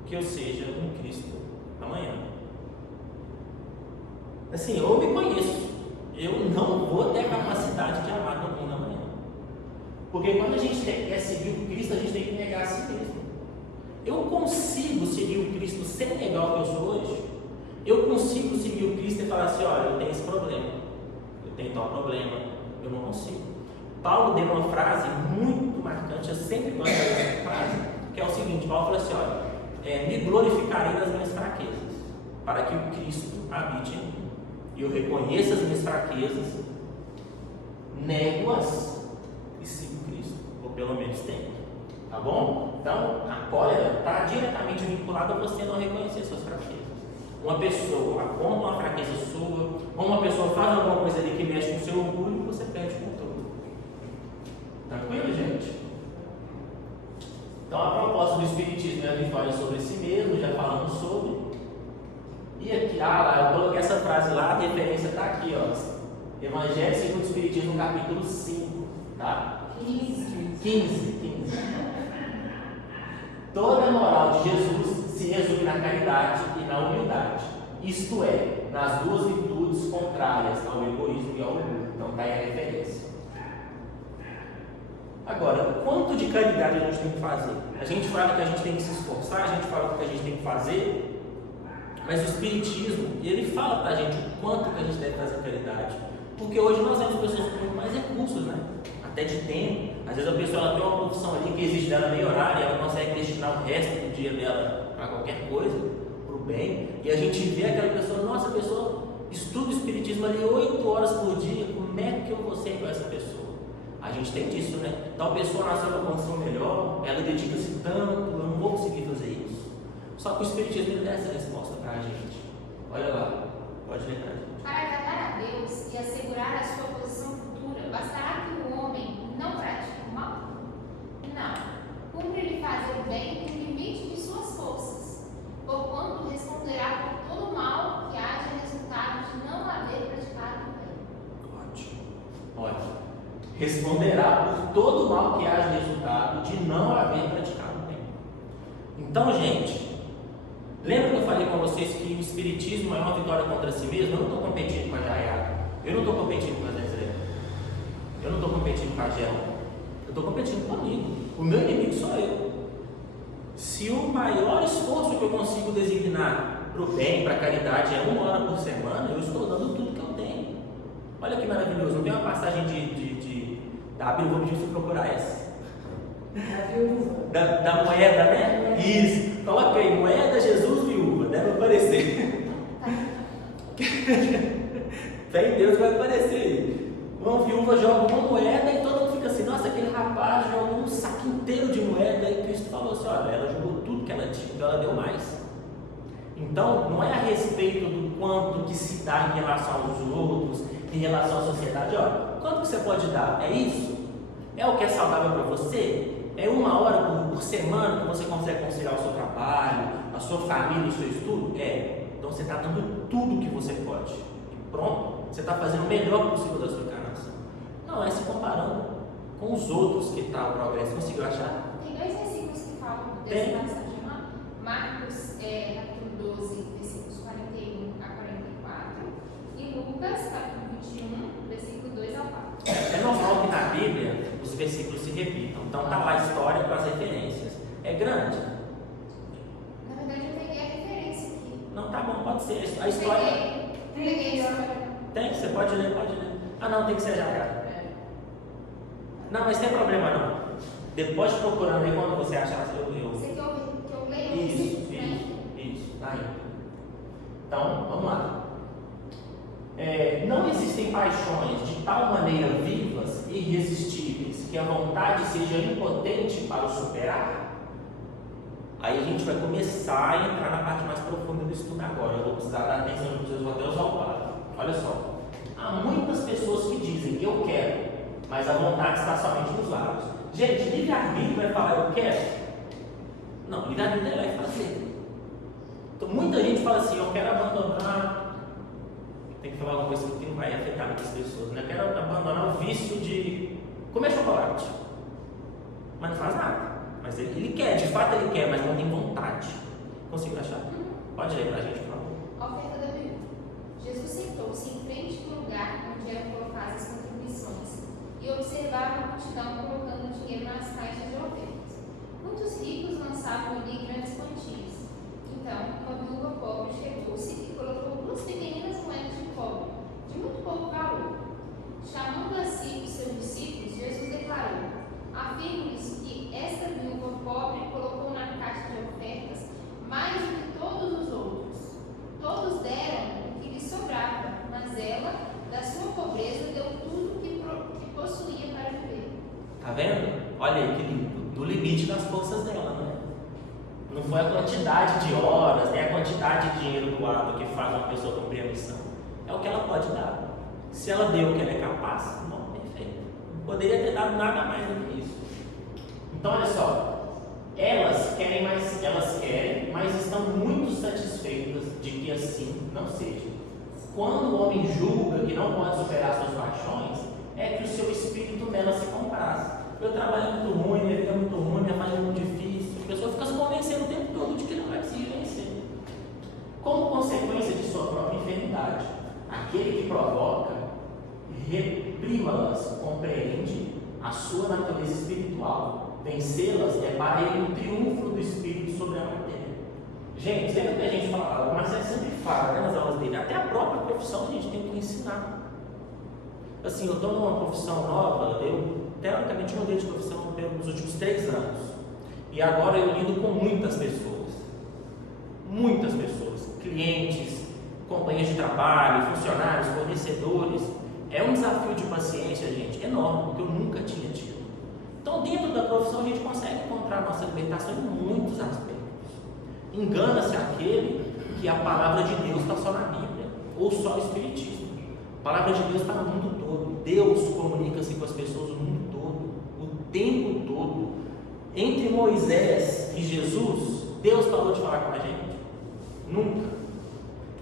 que eu seja um Cristo amanhã. Assim, eu me conheço. Eu não vou ter a capacidade de amar todo mundo amanhã. Porque quando a gente quer seguir o Cristo, a gente tem que negar a si mesmo. Eu consigo seguir o Cristo sem negar o que eu sou hoje? Eu consigo seguir o Cristo e falar assim: olha, eu tenho esse problema, eu tenho tal problema, eu não consigo. Paulo deu uma frase muito marcante, eu sempre gosto dessa frase, que é o seguinte: Paulo falou assim: olha, me glorificarei das minhas fraquezas, para que o Cristo habite em mim. E eu reconheço as minhas fraquezas, nego-as e sigo Cristo, ou pelo menos tento. Tá bom? Então, a cólera está diretamente vinculada a você não reconhecer suas fraquezas. Uma pessoa aponta uma fraqueza sua, ou uma pessoa faz alguma coisa ali que mexe com o seu orgulho, e você perde o controle. Tranquilo, gente? Então, a proposta do Espiritismo é a vitória sobre si mesmo, já falamos sobre. E aqui, lá, eu coloquei essa frase lá, a referência está aqui, ó. Evangelho segundo o Espiritismo, capítulo 5, tá? 15. Toda a moral de Jesus se resume na caridade e na humildade, isto é, nas duas virtudes contrárias ao egoísmo e ao orgulho. Então está aí a referência. Agora, quanto de caridade a gente tem que fazer? A gente fala que a gente tem que se esforçar, a gente fala que a gente tem que fazer, mas o Espiritismo, ele fala para a gente o quanto que a gente deve fazer caridade, porque hoje nós temos pessoas com muito mais recursos, né? Até de tempo. Às vezes a pessoa ela tem uma profissão ali que exige dela meio horário, ela consegue destinar o resto do dia dela para qualquer coisa, para o bem, e a gente vê aquela pessoa, nossa, a pessoa estuda o Espiritismo ali 8 horas por dia, como é que eu vou ser com essa pessoa? A gente tem disso, né? Tal pessoa nasceu numa condição melhor, ela dedica-se tanto, eu não vou conseguir fazer isso. Só que o Espiritismo ele dá essa resposta para a gente. Olha lá, pode ler para a gente. Para agradar a Deus e assegurar a sua posição futura, bastará que o homem não pratique o mal? Não. Cumpre-lhe fazer o bem no limite de suas forças, porquanto responderá por todo o mal que haja resultado de não haver praticado o bem. Ótimo. Ótimo. Responderá por todo o mal que haja resultado de não haver praticado o bem. Então, gente, lembra que eu falei com vocês que o espiritismo é uma vitória contra si mesmo, eu não estou competindo com a Jaiara, eu não estou competindo com a Zezé, eu não estou competindo com a Gel, eu estou competindo comigo. O meu inimigo sou eu. Se o maior esforço que eu consigo designar para o bem, para a caridade, é 1 hora por semana, eu estou dando tudo que eu tenho. Olha que maravilhoso, não tem uma passagem da Bíblia, vou pedir para você procurar essa. Da moeda, né? Isso. Coloca aí, moeda, Jesus, viúva. Deve aparecer. Fé em Deus vai aparecer. Uma viúva joga uma moeda e todo mundo fica assim, nossa, aquele rapaz jogou um saco inteiro de moeda. E Cristo falou assim, olha, ela jogou tudo que ela tinha, então ela deu mais. Então, não é a respeito do quanto que se dá em relação aos outros, em relação à sociedade. Olha, quanto que você pode dar? É isso? É o que é saudável para você? É 1 hora por semana que você consegue conciliar o seu trabalho, a sua família, o seu estudo? É. Então você está dando tudo que você pode. E pronto, você está fazendo o melhor possível da sua encarnação. Não é se comparando com os outros que está o progresso. Conseguiu achar? Tem 2 versículos que falam dessa passagem lá. Marcos, capítulo 12, versículos 41 a 44. E Lucas, capítulo 21, versículo 2 a 4. É normal que na Bíblia os versículos se repitam. Então está lá a história com as referências. É grande? Na verdade, eu peguei a referência aqui. Não, tá bom, pode ser. A história. Peguei a história. Tem, você pode ler, pode ler. Ah, não, tem que ser já. Não, mas tem problema não. Depois procurando aí quando você achar, eu. Você que eu leio. Isso. Tá aí. Então, vamos lá. Não existem paixões de tal maneira vivas e irresistíveis que a vontade seja impotente para o superar. Aí a gente vai começar a entrar na parte mais profunda do estudo agora. Eu vou precisar dar atenção para vocês, vou até usar o quadro. Olha só. Há muitas pessoas que dizem que eu quero, mas a vontade está somente nos lábios. Gente, livre-arbítrio vai falar eu quero? Não, livre-arbítrio é lá e fazer. Então muita gente fala assim, eu quero abandonar. Tem que falar alguma coisa que não vai afetar muitas pessoas, né? Eu quero abandonar o vício de comer chocolate. Mas não faz nada. Mas ele quer, de fato ele quer, mas não tem vontade. Consigo achar? Pode ler pra gente, por favor. Oferta da viúva. Jesus sentou-se em frente do lugar onde eram colocadas as contribuições e observava a multidão colocando dinheiro nas caixas de ofertas. Muitos ricos lançavam ali grandes quantias. Então, uma viúva pobre chegou-se e colocou 2 pequeninas moedas de cobre, de muito pouco valor. Chamando a si os seus discípulos, Jesus declarou: afirmo-lhes que esta viúva pobre colocou na caixa de ofertas mais do que todos os outros. Todos deram o que lhes sobrava, mas ela, da sua pobreza, deu tudo que possuía para viver. Tá vendo? Olha aí que lindo. No limite das forças dela, né? Não foi a quantidade de horas, nem a quantidade de dinheiro doado que faz uma pessoa cumprir a missão. É o que ela pode dar. Se ela deu o que ela é capaz, não, perfeito. Poderia ter dado nada mais do que isso. Então, olha só. Elas querem, mas estão muito satisfeitas de que assim não seja. Quando o homem julga que não pode superar suas paixões, é que o seu espírito nela se compraz. Meu trabalho é muito ruim, minha vida é muito ruim, minha família é muito difícil. A pessoa fica se convencendo o tempo todo de que não vai conseguir vencer. Como consequência de sua própria enfermidade, aquele que provoca, reprima-las, compreende a sua natureza espiritual. Vencê-las é para ele o triunfo do espírito sobre a matéria. Gente, sempre que a gente fala, mas é sempre fala, né, nas aulas dele, até a própria profissão a gente tem que ensinar. Assim, eu estou numa profissão nova, eu teoricamente mudei de profissão nos últimos 3 anos. E agora eu lido com muitas pessoas. Muitas pessoas. Clientes, companhias de trabalho, funcionários, fornecedores. É um desafio de paciência, gente, enorme, que eu nunca tinha tido. Então, dentro da profissão, a gente consegue encontrar a nossa libertação em muitos aspectos. Engana-se aquele que a palavra de Deus está só na Bíblia, ou só no Espiritismo. A palavra de Deus está no mundo todo. Deus comunica-se com as pessoas no mundo todo, o tempo todo. Entre Moisés e Jesus, Deus parou de falar com a gente? Nunca.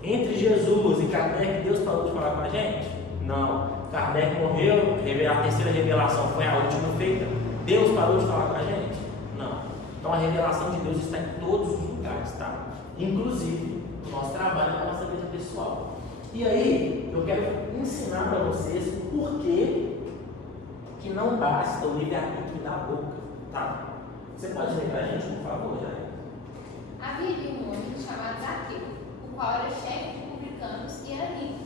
Entre Jesus e Kardec, Deus parou de falar com a gente? Não. Kardec morreu, a terceira revelação foi a última feita. Deus parou de falar com a gente? Não. Então Então a revelação de Deus está em todos os lugares, tá? Inclusive no nosso trabalho, na nossa vida pessoal. E aí, eu quero ensinar para vocês o porquê que não basta o livre-arbítrio da boca, tá? Você pode ler para a gente, por favor, Jair? Havia ali um homem chamado Zaqueu, o qual era chefe de publicanos e era rico.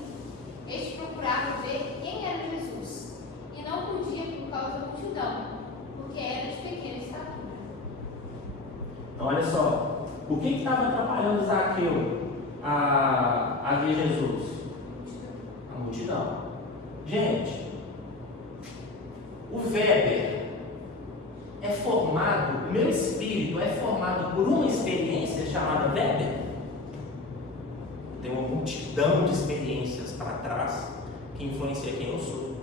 Este procurava ver quem era Jesus, e não podia por causa da multidão, porque era de pequena estatura. Então, olha só, o que estava atrapalhando Zaqueu a ver Jesus? A multidão. Gente, o Weber é formado, o meu espírito é formado por uma experiência chamada Weber. Tem uma multidão de experiências para trás que influencia quem eu sou.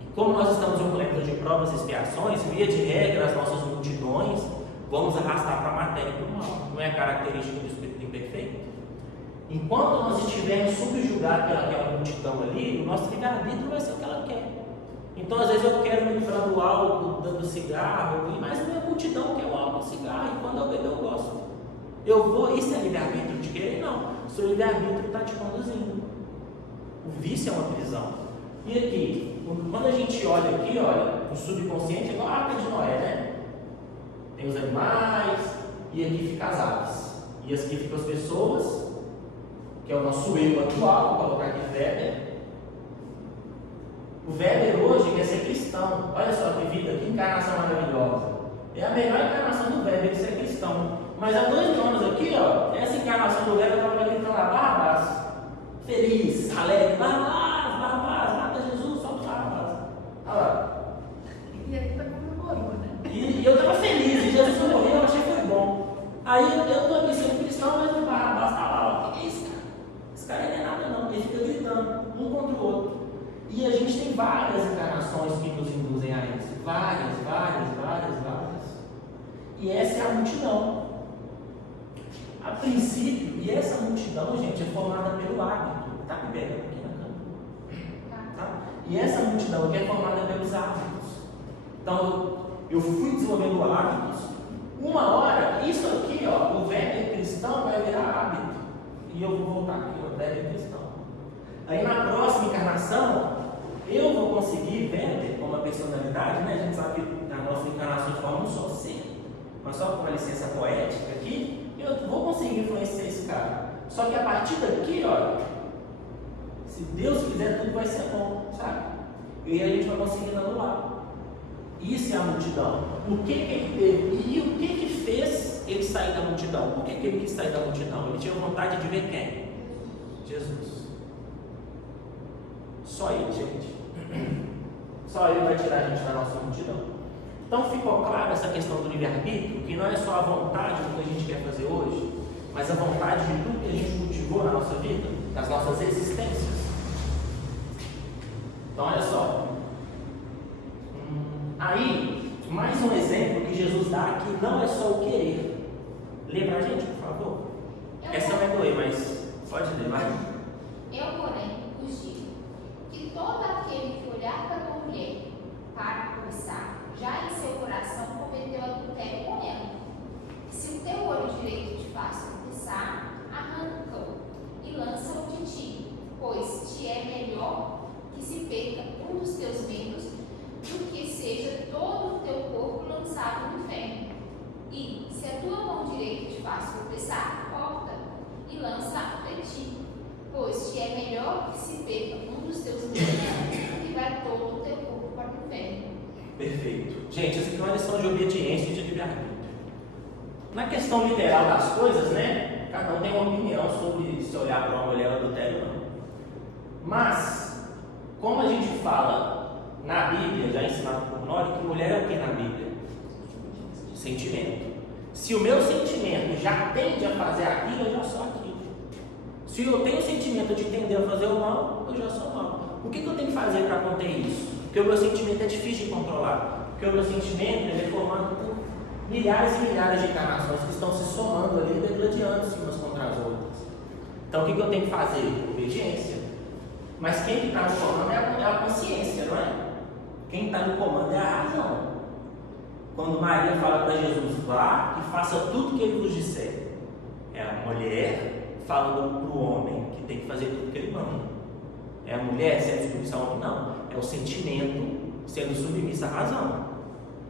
E como nós estamos em um planeta de provas e expiações, via de regra, as nossas multidões vamos arrastar para a matéria e para o mal. Não é característica do espírito imperfeito? Enquanto nós estivermos subjugados pelaquela multidão ali, o nosso livre-arbítrio vai ser o que ela quer. Então, às vezes, eu quero me livrar do álcool, do cigarro, mas a minha multidão quer o álcool, o cigarro, e quando eu bebo, eu gosto. Eu vou, isso é livre-arbítrio de querer? Não. O seu livre-arbítrio está te conduzindo. O vício é uma prisão. E aqui, quando a gente olha aqui, olha, o subconsciente é igual a Arca de Noé, né? Tem os animais, e aqui fica as aves. E aqui ficam as pessoas, que é o nosso eu atual, vou colocar aqui Weber. O Weber hoje quer ser cristão. Olha só que vida, que encarnação maravilhosa. É a melhor encarnação do Weber, de ser cristão. Mas há 2 anos aqui, ó, essa encarnação do Weber estava gritando lá, Barrabás, feliz, alegre, Barrabás, Barrabás, mata Jesus, solta Barrabás. Olha lá. E aí foi comemorou, né? E eu estava feliz, e Jesus não morreu, eu achei que foi bom. Aí eu estou aqui sendo cristão, mas o Barrabás está lá, ó, o que é isso, cara? Esse cara não é nada não, ele fica gritando, um contra o outro. E a gente tem várias encarnações que nos induzem a isso. Várias. E essa é a multidão. A princípio, e essa multidão, gente, é formada pelo hábito. Está me pegando aqui na câmera? Tá? E essa multidão aqui é formada pelos hábitos. Então, eu fui desenvolvendo hábitos. Uma hora, isso aqui, ó, o Weber cristão vai virar hábito. E eu vou voltar aqui, o Weber cristão. Aí na próxima encarnação, eu vou conseguir Weber como uma personalidade, né? A gente sabe que na nossa encarnação de forma um só ser, mas só com uma licença poética aqui, eu vou conseguir influenciar esse cara. Só que a partir daqui, olha, se Deus quiser, tudo vai ser bom, sabe? E aí a gente vai conseguir anular. Isso é a multidão. O que ele teve? E o que fez ele sair da multidão? Por que ele quis sair da multidão? Ele tinha vontade de ver quem? Jesus. Só ele, gente. Só ele vai tirar a gente da nossa multidão. Então ficou claro essa questão do livre-arbítrio, que não é só a vontade do que a gente quer fazer hoje, mas a vontade de tudo que a gente cultivou na nossa vida, nas nossas existências. Então olha só. Aí, mais um exemplo que Jesus dá aqui, não é só o querer. Lê pra gente, por favor. Essa vai doer, mas pode ler, vai. Eu, porém, vos digo que todo aquele que olhar para uma mulher para cobiçar, já em seu coração cometeu adultério com ela. Se o teu olho direito te faz cobiçar, arranca-o e lança-o de ti, pois te é melhor que se perca um dos teus membros do que seja todo o teu corpo lançado no inferno. E se a tua mão direita te faz tropeçar, corta e lança de ti, pois te é melhor que se perca um dos teus membros do que vai todo o teu corpo para o inferno. Perfeito. Gente, essa aqui é uma lição de obediência e de livre-arbítrio. Na questão literal das coisas, né? Cada um tem uma opinião sobre se olhar para uma mulher adultério ou não. Mas, como a gente fala na Bíblia, já ensinado por Nori, que mulher é o que na Bíblia? Sentimento. Se o meu sentimento já tende a fazer aquilo, eu já sou aquilo. Se eu tenho o sentimento de tender a fazer o mal, eu já sou mal. O que eu tenho que fazer para conter isso? Porque o meu sentimento é difícil de controlar. Porque o meu sentimento ele é formado por milhares e milhares de encarnações que estão se somando ali, degladiando-se umas contra as outras. Então o que eu tenho que fazer? Obediência. Mas quem está no comando é a consciência, não é? Quem está no comando é a razão. Quando Maria fala para Jesus, vá e faça tudo que ele vos disser. É a mulher falando para o homem que tem que fazer tudo que ele manda. É a mulher sendo submissa ao homem? Não. É o sentimento sendo submissa à razão.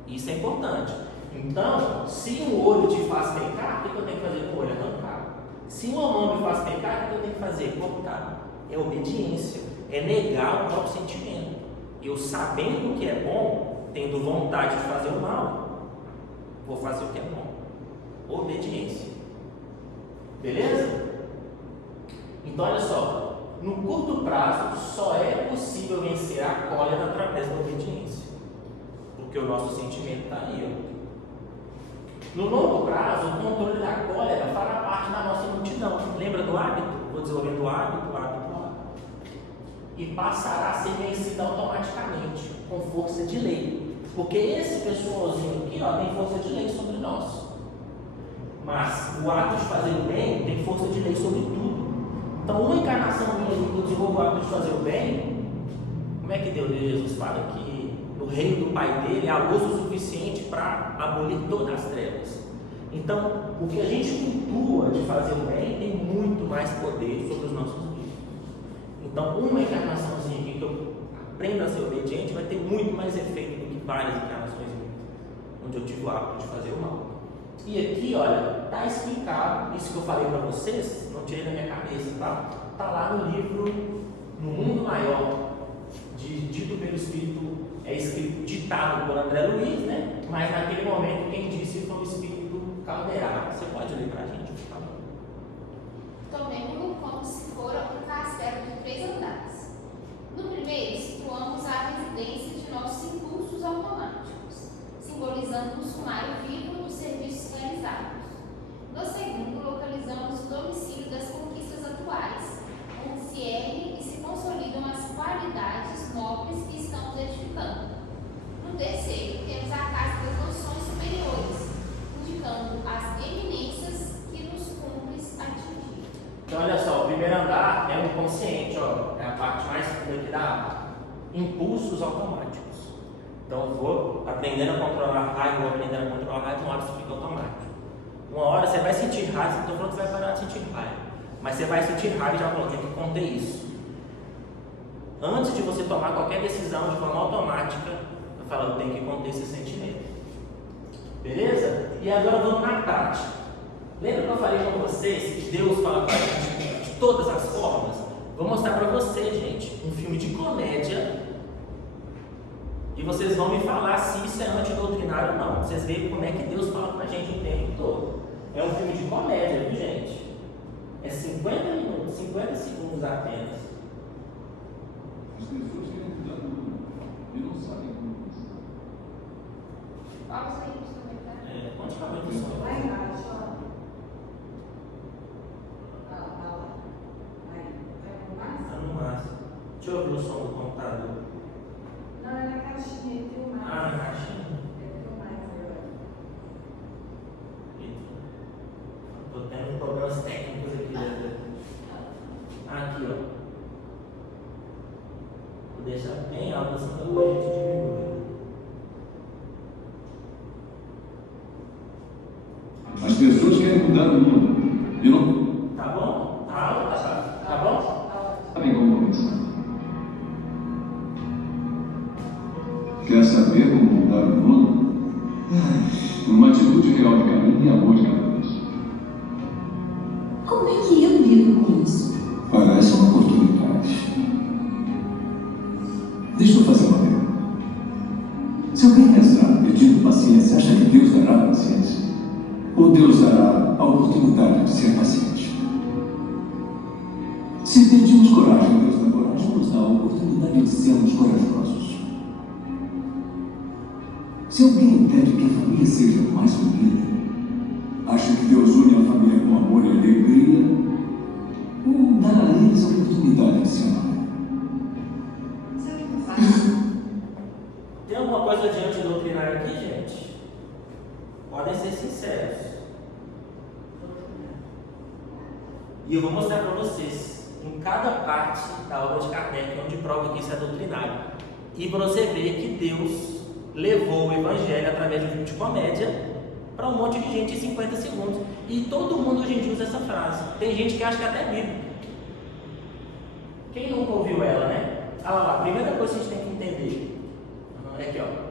Isso é importante. Então, se um olho te faz pecar, o que eu tenho que fazer com o olho? Arrancar. Se uma mão me faz pecar, o que eu tenho que fazer? Cortar. É obediência. É negar o próprio sentimento. Eu, sabendo o que é bom, tendo vontade de fazer o mal, vou fazer o que é bom. Obediência. Beleza? Então, olha só. No curto prazo, só é possível vencer a cólera através da obediência. Porque o nosso sentimento está aí. Ó. No longo prazo, o controle da cólera fará parte da nossa multidão. Lembra do hábito? Vou desenvolvendo o hábito. E passará a ser vencido automaticamente, com força de lei. Porque esse pessoalzinho aqui, ó, tem força de lei sobre nós. Mas o ato de fazer o bem tem força de lei sobre tudo. Então, uma encarnação minha que eu desenvolvo o hábito de fazer o bem, como é que Deus de Jesus fala que no reino do Pai dele há luz o suficiente para abolir todas as trevas. Então, o que a gente cultua de fazer o bem tem muito mais poder sobre os nossos vidas. Então, uma encarnaçãozinha aqui que eu aprendo a ser obediente vai ter muito mais efeito do que várias encarnações onde eu tive o hábito de fazer o mal. E aqui, olha, está explicado, isso que eu falei para vocês, não tirei da minha cabeça, tá? Está lá no livro No Mundo Maior, dito pelo Espírito, é escrito, ditado por André Luiz, né? Mas naquele momento quem disse foi o Espírito Calderaro. Você pode ler para a gente, por favor? Tomemos-lo como se fora um castelo de 3 andares. No primeiro, situamos a residência de nossos impulsos automáticos, simbolizando o sumário vivo dos serviços realizados. No segundo, localizamos o domicílio das conquistas atuais, onde se erguem e se consolidam as qualidades nobres que estamos edificando. No terceiro, temos a casa das noções superiores, indicando as eminências que nos cumpre atingir. Então, olha só, o primeiro andar é o inconsciente, ó, é a parte mais funda aqui da árvore. Impulsos automáticos. Então, eu vou aprendendo a controlar a raiva, vou aprendendo a controlar a raiva, uma hora isso fica automático. Uma hora você vai sentir raiva, não estou falando que você vai parar de sentir raiva, mas você vai sentir raiva e já falou, tem que conter isso. Antes de você tomar qualquer decisão de forma automática, eu falo, tem que conter esse sentimento. Beleza? E agora vamos na tática. Lembra que eu falei com vocês que Deus fala para a gente de todas as formas? Vou mostrar para vocês, gente, um filme de comédia. E vocês vão me falar se isso é antidoutrinário ou não. Vocês veem como é que Deus fala com a gente o tempo todo. É um filme de comédia, viu, gente? É 50 minutos, 50 segundos apenas. As pessoas querem mudar o mundo e não sabem como começar. Pausa aí nos comentários. Onde que aumenta o som? Lá embaixo, ó. Aí, Tá no máximo. Deixa eu ouvir o som do computador. Não, é na caixinha, tem o mais. Ah, na caixinha. Tem o mais agora. Estou tendo problemas técnicos aqui. Aqui, ó. Vou deixar bem alto, assim, depois a gente diminui. As pessoas querem mudar o mundo e não Tá bom? Tá alto? Tá bom? sabem como começar. Quer saber como mudar o mundo? Uma atitude real de carinho e amor de cada vez. Como é que eu lido com isso? Parece uma oportunidade. Deixa eu fazer uma pergunta. Se alguém rezar pedindo paciência, acha que Deus dará paciência? Ou Deus dará a oportunidade de ser paciente? Se pedimos coragem, Deus dá coragem, nos dá a oportunidade de sermos corajosos. Se alguém impede que a família seja mais unida, acha que Deus une a família com amor e alegria, ou dá a eles a oportunidade de se amar? sabe o que faz? Tem alguma coisa de antidoutrinário aqui, gente? Podem ser sinceros. E eu vou mostrar para vocês, em cada parte da obra de Kardec, onde prova que isso é doutrinário. E para você ver que Deus levou o Evangelho através de um filme de comédia para um monte de gente em 50 segundos. E todo mundo hoje em dia usa essa frase. Tem gente que acha que até é bíblica. Quem nunca ouviu ela, né? Olha lá, a primeira coisa que a gente tem que entender é aqui, ó.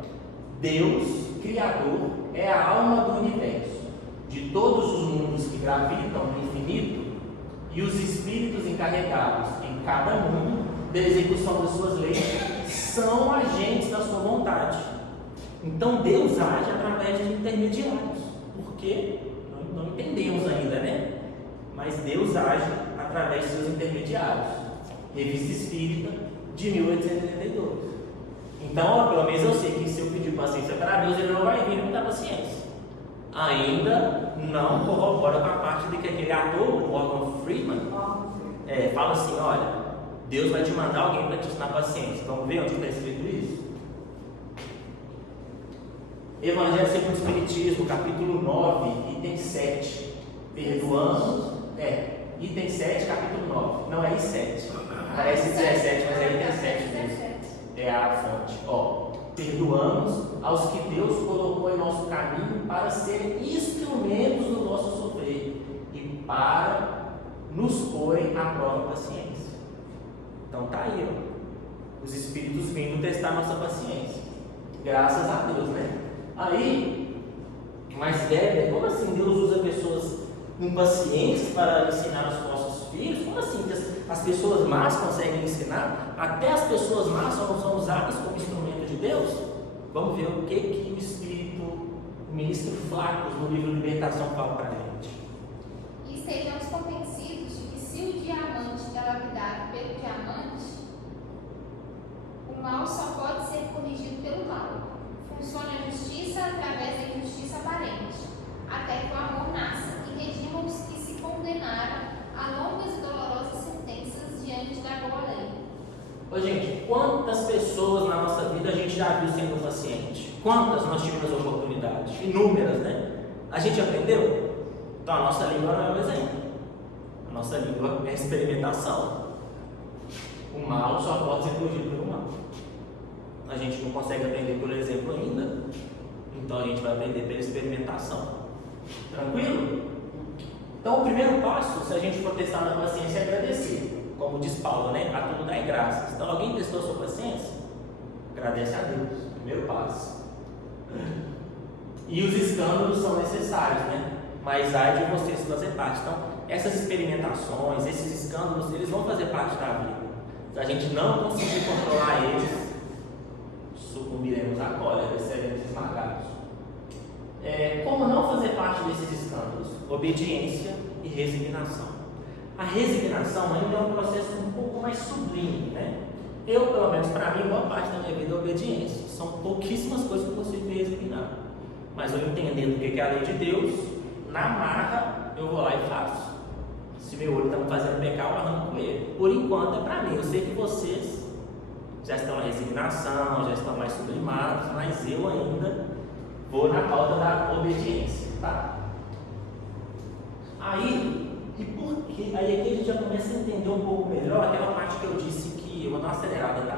Deus, Criador, é a alma do universo, de todos os mundos que gravitam no infinito e os espíritos encarregados em cada mundo da execução das suas leis são agentes da sua vontade. Então Deus age através de intermediários. Por quê? Não entendemos ainda, né? Mas Deus age através de seus intermediários. Revista Espírita de 1882. Então, ó, pelo menos eu sei que se eu pedir paciência para Deus, Ele não vai vir me dar paciência. Ainda não corrobora com a parte de que aquele ator, o Morgan Freeman, fala assim: olha, Deus vai te mandar alguém para te ensinar paciência. Vamos ver onde está escrito isso? Evangelho segundo o Espiritismo, capítulo 9, item 7. Perdoamos. Item 7, capítulo 9. Não é I7. Parece 17, mas é item 7 mesmo. É a fonte. Ó, perdoamos aos que Deus colocou em nosso caminho para serem instrumentos do nosso sofrer e para nos porem à prova da paciência. Então tá aí, ó, os Espíritos vindo testar nossa paciência. Graças a Deus, né? Aí, mas Weber, como assim Deus usa pessoas impacientes para ensinar os nossos filhos? Como assim que as pessoas más conseguem ensinar? Até as pessoas más são usadas como instrumento de Deus? Vamos ver o que o Espírito, o ministro Flacos, no livro Libertação, fala para a gente. E estejamos convencidos de que se o diamante é lapidado pelo diamante, o mal só pode ser corrigido pelo mal. Funciona a justiça através da injustiça aparente, até que o amor nasça e redima os que se condenaram a longas e dolorosas sentenças diante da boa lei. Ô gente, quantas pessoas na nossa vida a gente já viu sendo paciente? Quantas nós tivemos oportunidades? Inúmeras, né? A gente aprendeu? Então a nossa língua não é um exemplo. A nossa língua é experimentação. O mal só pode ser corrigido pelo mal. A gente não consegue aprender pelo exemplo ainda, então a gente vai aprender pela experimentação. Tranquilo? Então o primeiro passo, se a gente for testar na paciência, é agradecer. Como diz Paulo, né? A tudo dai graças. Então alguém testou a sua paciência? Agradece a Deus. Primeiro passo. E os escândalos são necessários, né? Mas ai de vocês fazer parte. Então essas experimentações, esses escândalos, eles vão fazer parte da vida. Se a gente não conseguir controlar eles, sucumbiremos à cólera, seremos esmagados. Como não fazer parte desses escândalos? Obediência e resignação. A resignação ainda é um processo um pouco mais sublime, né? Eu, pelo menos para mim, boa parte da minha vida é obediência. São pouquíssimas coisas que eu consigo me resignar. Mas eu entendendo o que é a lei de Deus, na marra eu vou lá e faço. Se meu olho está me fazendo pecar, eu arranco ele. Por enquanto é para mim. Eu sei que vocês já estão na resignação, já estão mais sublimados, mas eu ainda vou na pauta da obediência, tá? Aí aqui a gente já começa a entender um pouco melhor aquela parte que eu disse que eu vou dar uma acelerada, tá?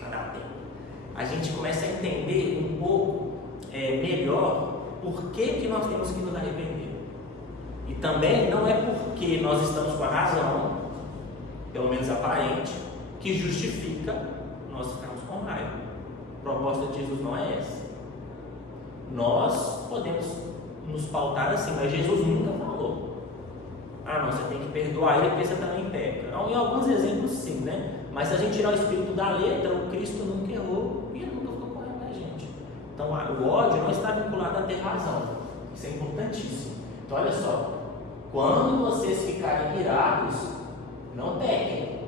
Não dá tempo. A gente começa a entender um pouco melhor por que nós temos que nos arrepender. E também não é porque nós estamos com a razão, pelo menos aparente, que justifica nós ficarmos com raiva. A proposta de Jesus não é essa. Nós podemos nos pautar assim, mas Jesus nunca falou: ah, não, você tem que perdoar ele porque você também peca. Em alguns exemplos sim, né? Mas se a gente tirar o espírito da letra, o Cristo nunca errou e ele nunca ficou correndo da gente. Então o ódio não está vinculado a ter razão. Isso é importantíssimo. Então olha só, quando vocês ficarem irados, não pequem.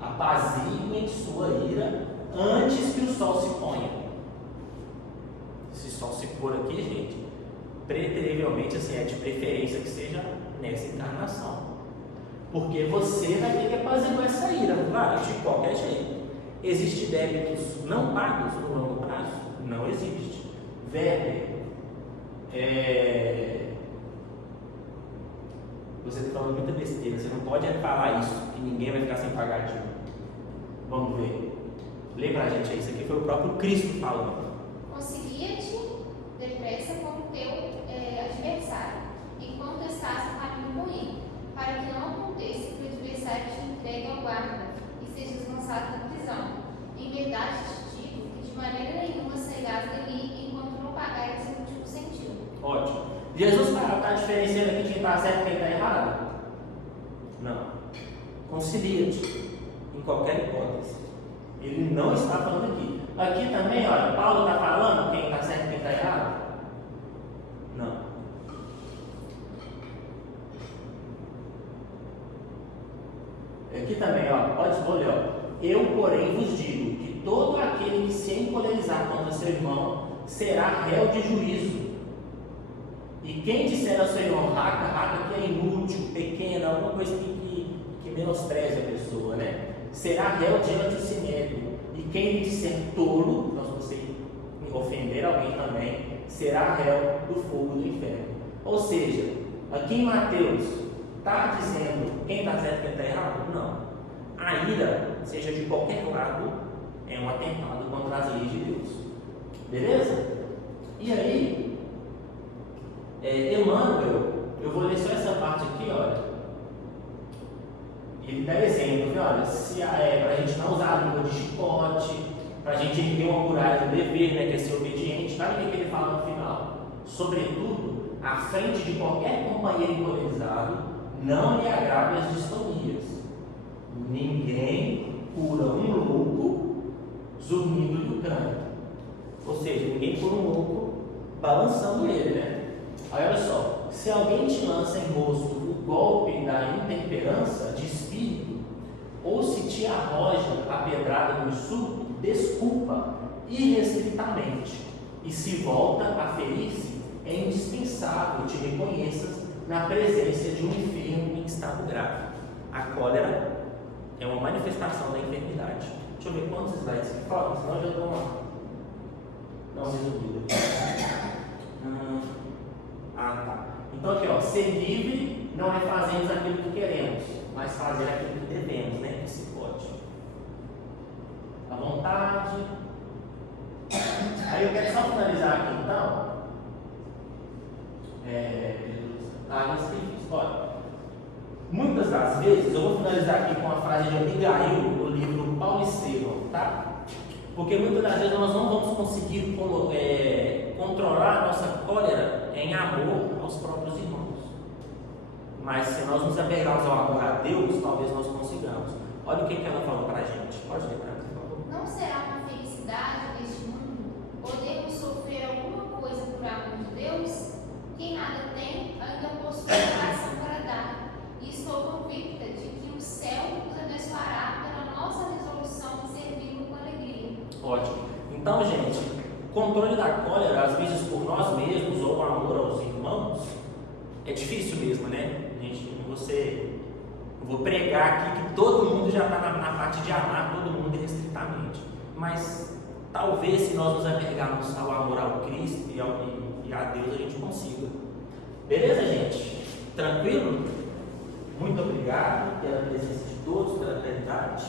Apaziguem sua ira antes que o sol se ponha. Se o sol se pôr aqui, gente, preterivelmente assim, é de preferência que seja nessa encarnação. Porque você vai ter que apaziguar essa ira, não vai? De qualquer jeito. Existem débitos não pagos no longo prazo? Não existe. Weber, você está falando muita besteira, você não pode falar isso, que ninguém vai ficar sem pagar dívida. Vamos ver. Lê pra gente aí, isso aqui foi o próprio Cristo falando. Concilia-te depressa com o teu Jesus está diferenciando aqui quem está certo e quem está errado? Não. Concilia-te em qualquer hipótese. Ele não está falando aqui. Aqui também, olha, Paulo está falando quem está certo e quem está errado? Não. Aqui também, ó, vou ler, ó. Eu, porém, vos digo que todo aquele que se encolerizar contra seu irmão será réu de juízo. E quem disser ao seu irmão, raca, que é inútil, pequena, alguma coisa que menospreze a pessoa, né? Será réu diante do sinédrio. E quem lhe disser tolo, então se você ofender alguém também, será réu do fogo do inferno. Ou seja, aqui em Mateus, está dizendo quem está certo e quem está errado? Não. A ira, seja de qualquer lado, é um atentado contra as leis de Deus. Beleza? E aí, Emmanuel, eu vou ler só essa parte aqui, olha. Ele dá exemplos, olha, para a gente não usar a língua de chicote, para a gente erguer uma muralha do dever, né, que é ser obediente. Olha o que ele fala no final. Sobretudo, à frente de qualquer companheiro encolerizado, não lhe agrave as distonias. Ninguém cura um louco zunindo do crânio. Ou seja, ninguém cura um louco balançando ele, né? Aí olha só, se alguém te lança em rosto o golpe da intemperança de espírito, ou se te arroja a pedrada no súbito, desculpa irrestritamente, e se volta a ferir-se, é indispensável te reconheças na presença de um enfermo em estado grave. A cólera é uma manifestação da enfermidade. Deixa eu ver quantos slides que faltam, senão eu já dou uma resumida. Tá. Então aqui, ó, ser livre não é fazermos aquilo que queremos, mas fazer aquilo que devemos, né? Que se pode. À vontade. Aí eu quero só finalizar aqui então. Olha, muitas das vezes, eu vou finalizar aqui com uma frase de Abigail do livro Paulo Estevão, tá? Porque muitas das vezes nós não vamos conseguir controlar a nossa cólera em amor aos próprios irmãos. Mas se nós nos apegarmos ao amor a Deus, talvez nós consigamos. Olha o que ela falou para a gente. Pode ler para mim, por favor. Não será uma felicidade neste mundo podermos sofrer alguma coisa por amor de Deus? Quem nada tem, ainda possui coração para dar. E estou convicta de que o céu nos abençoará pela nossa resolução de servi-lo com alegria. Ótimo. Então, gente, o controle da cólera, às vezes por nós mesmos ou o amor aos irmãos, é difícil mesmo, né? Gente, eu vou pregar aqui que todo mundo já está na parte de amar todo mundo irrestritamente. Mas talvez se nós nos apegarmos ao amor ao Cristo e a Deus, a gente consiga. Beleza, gente? Tranquilo? Muito obrigado pela presença de todos, pela caridade.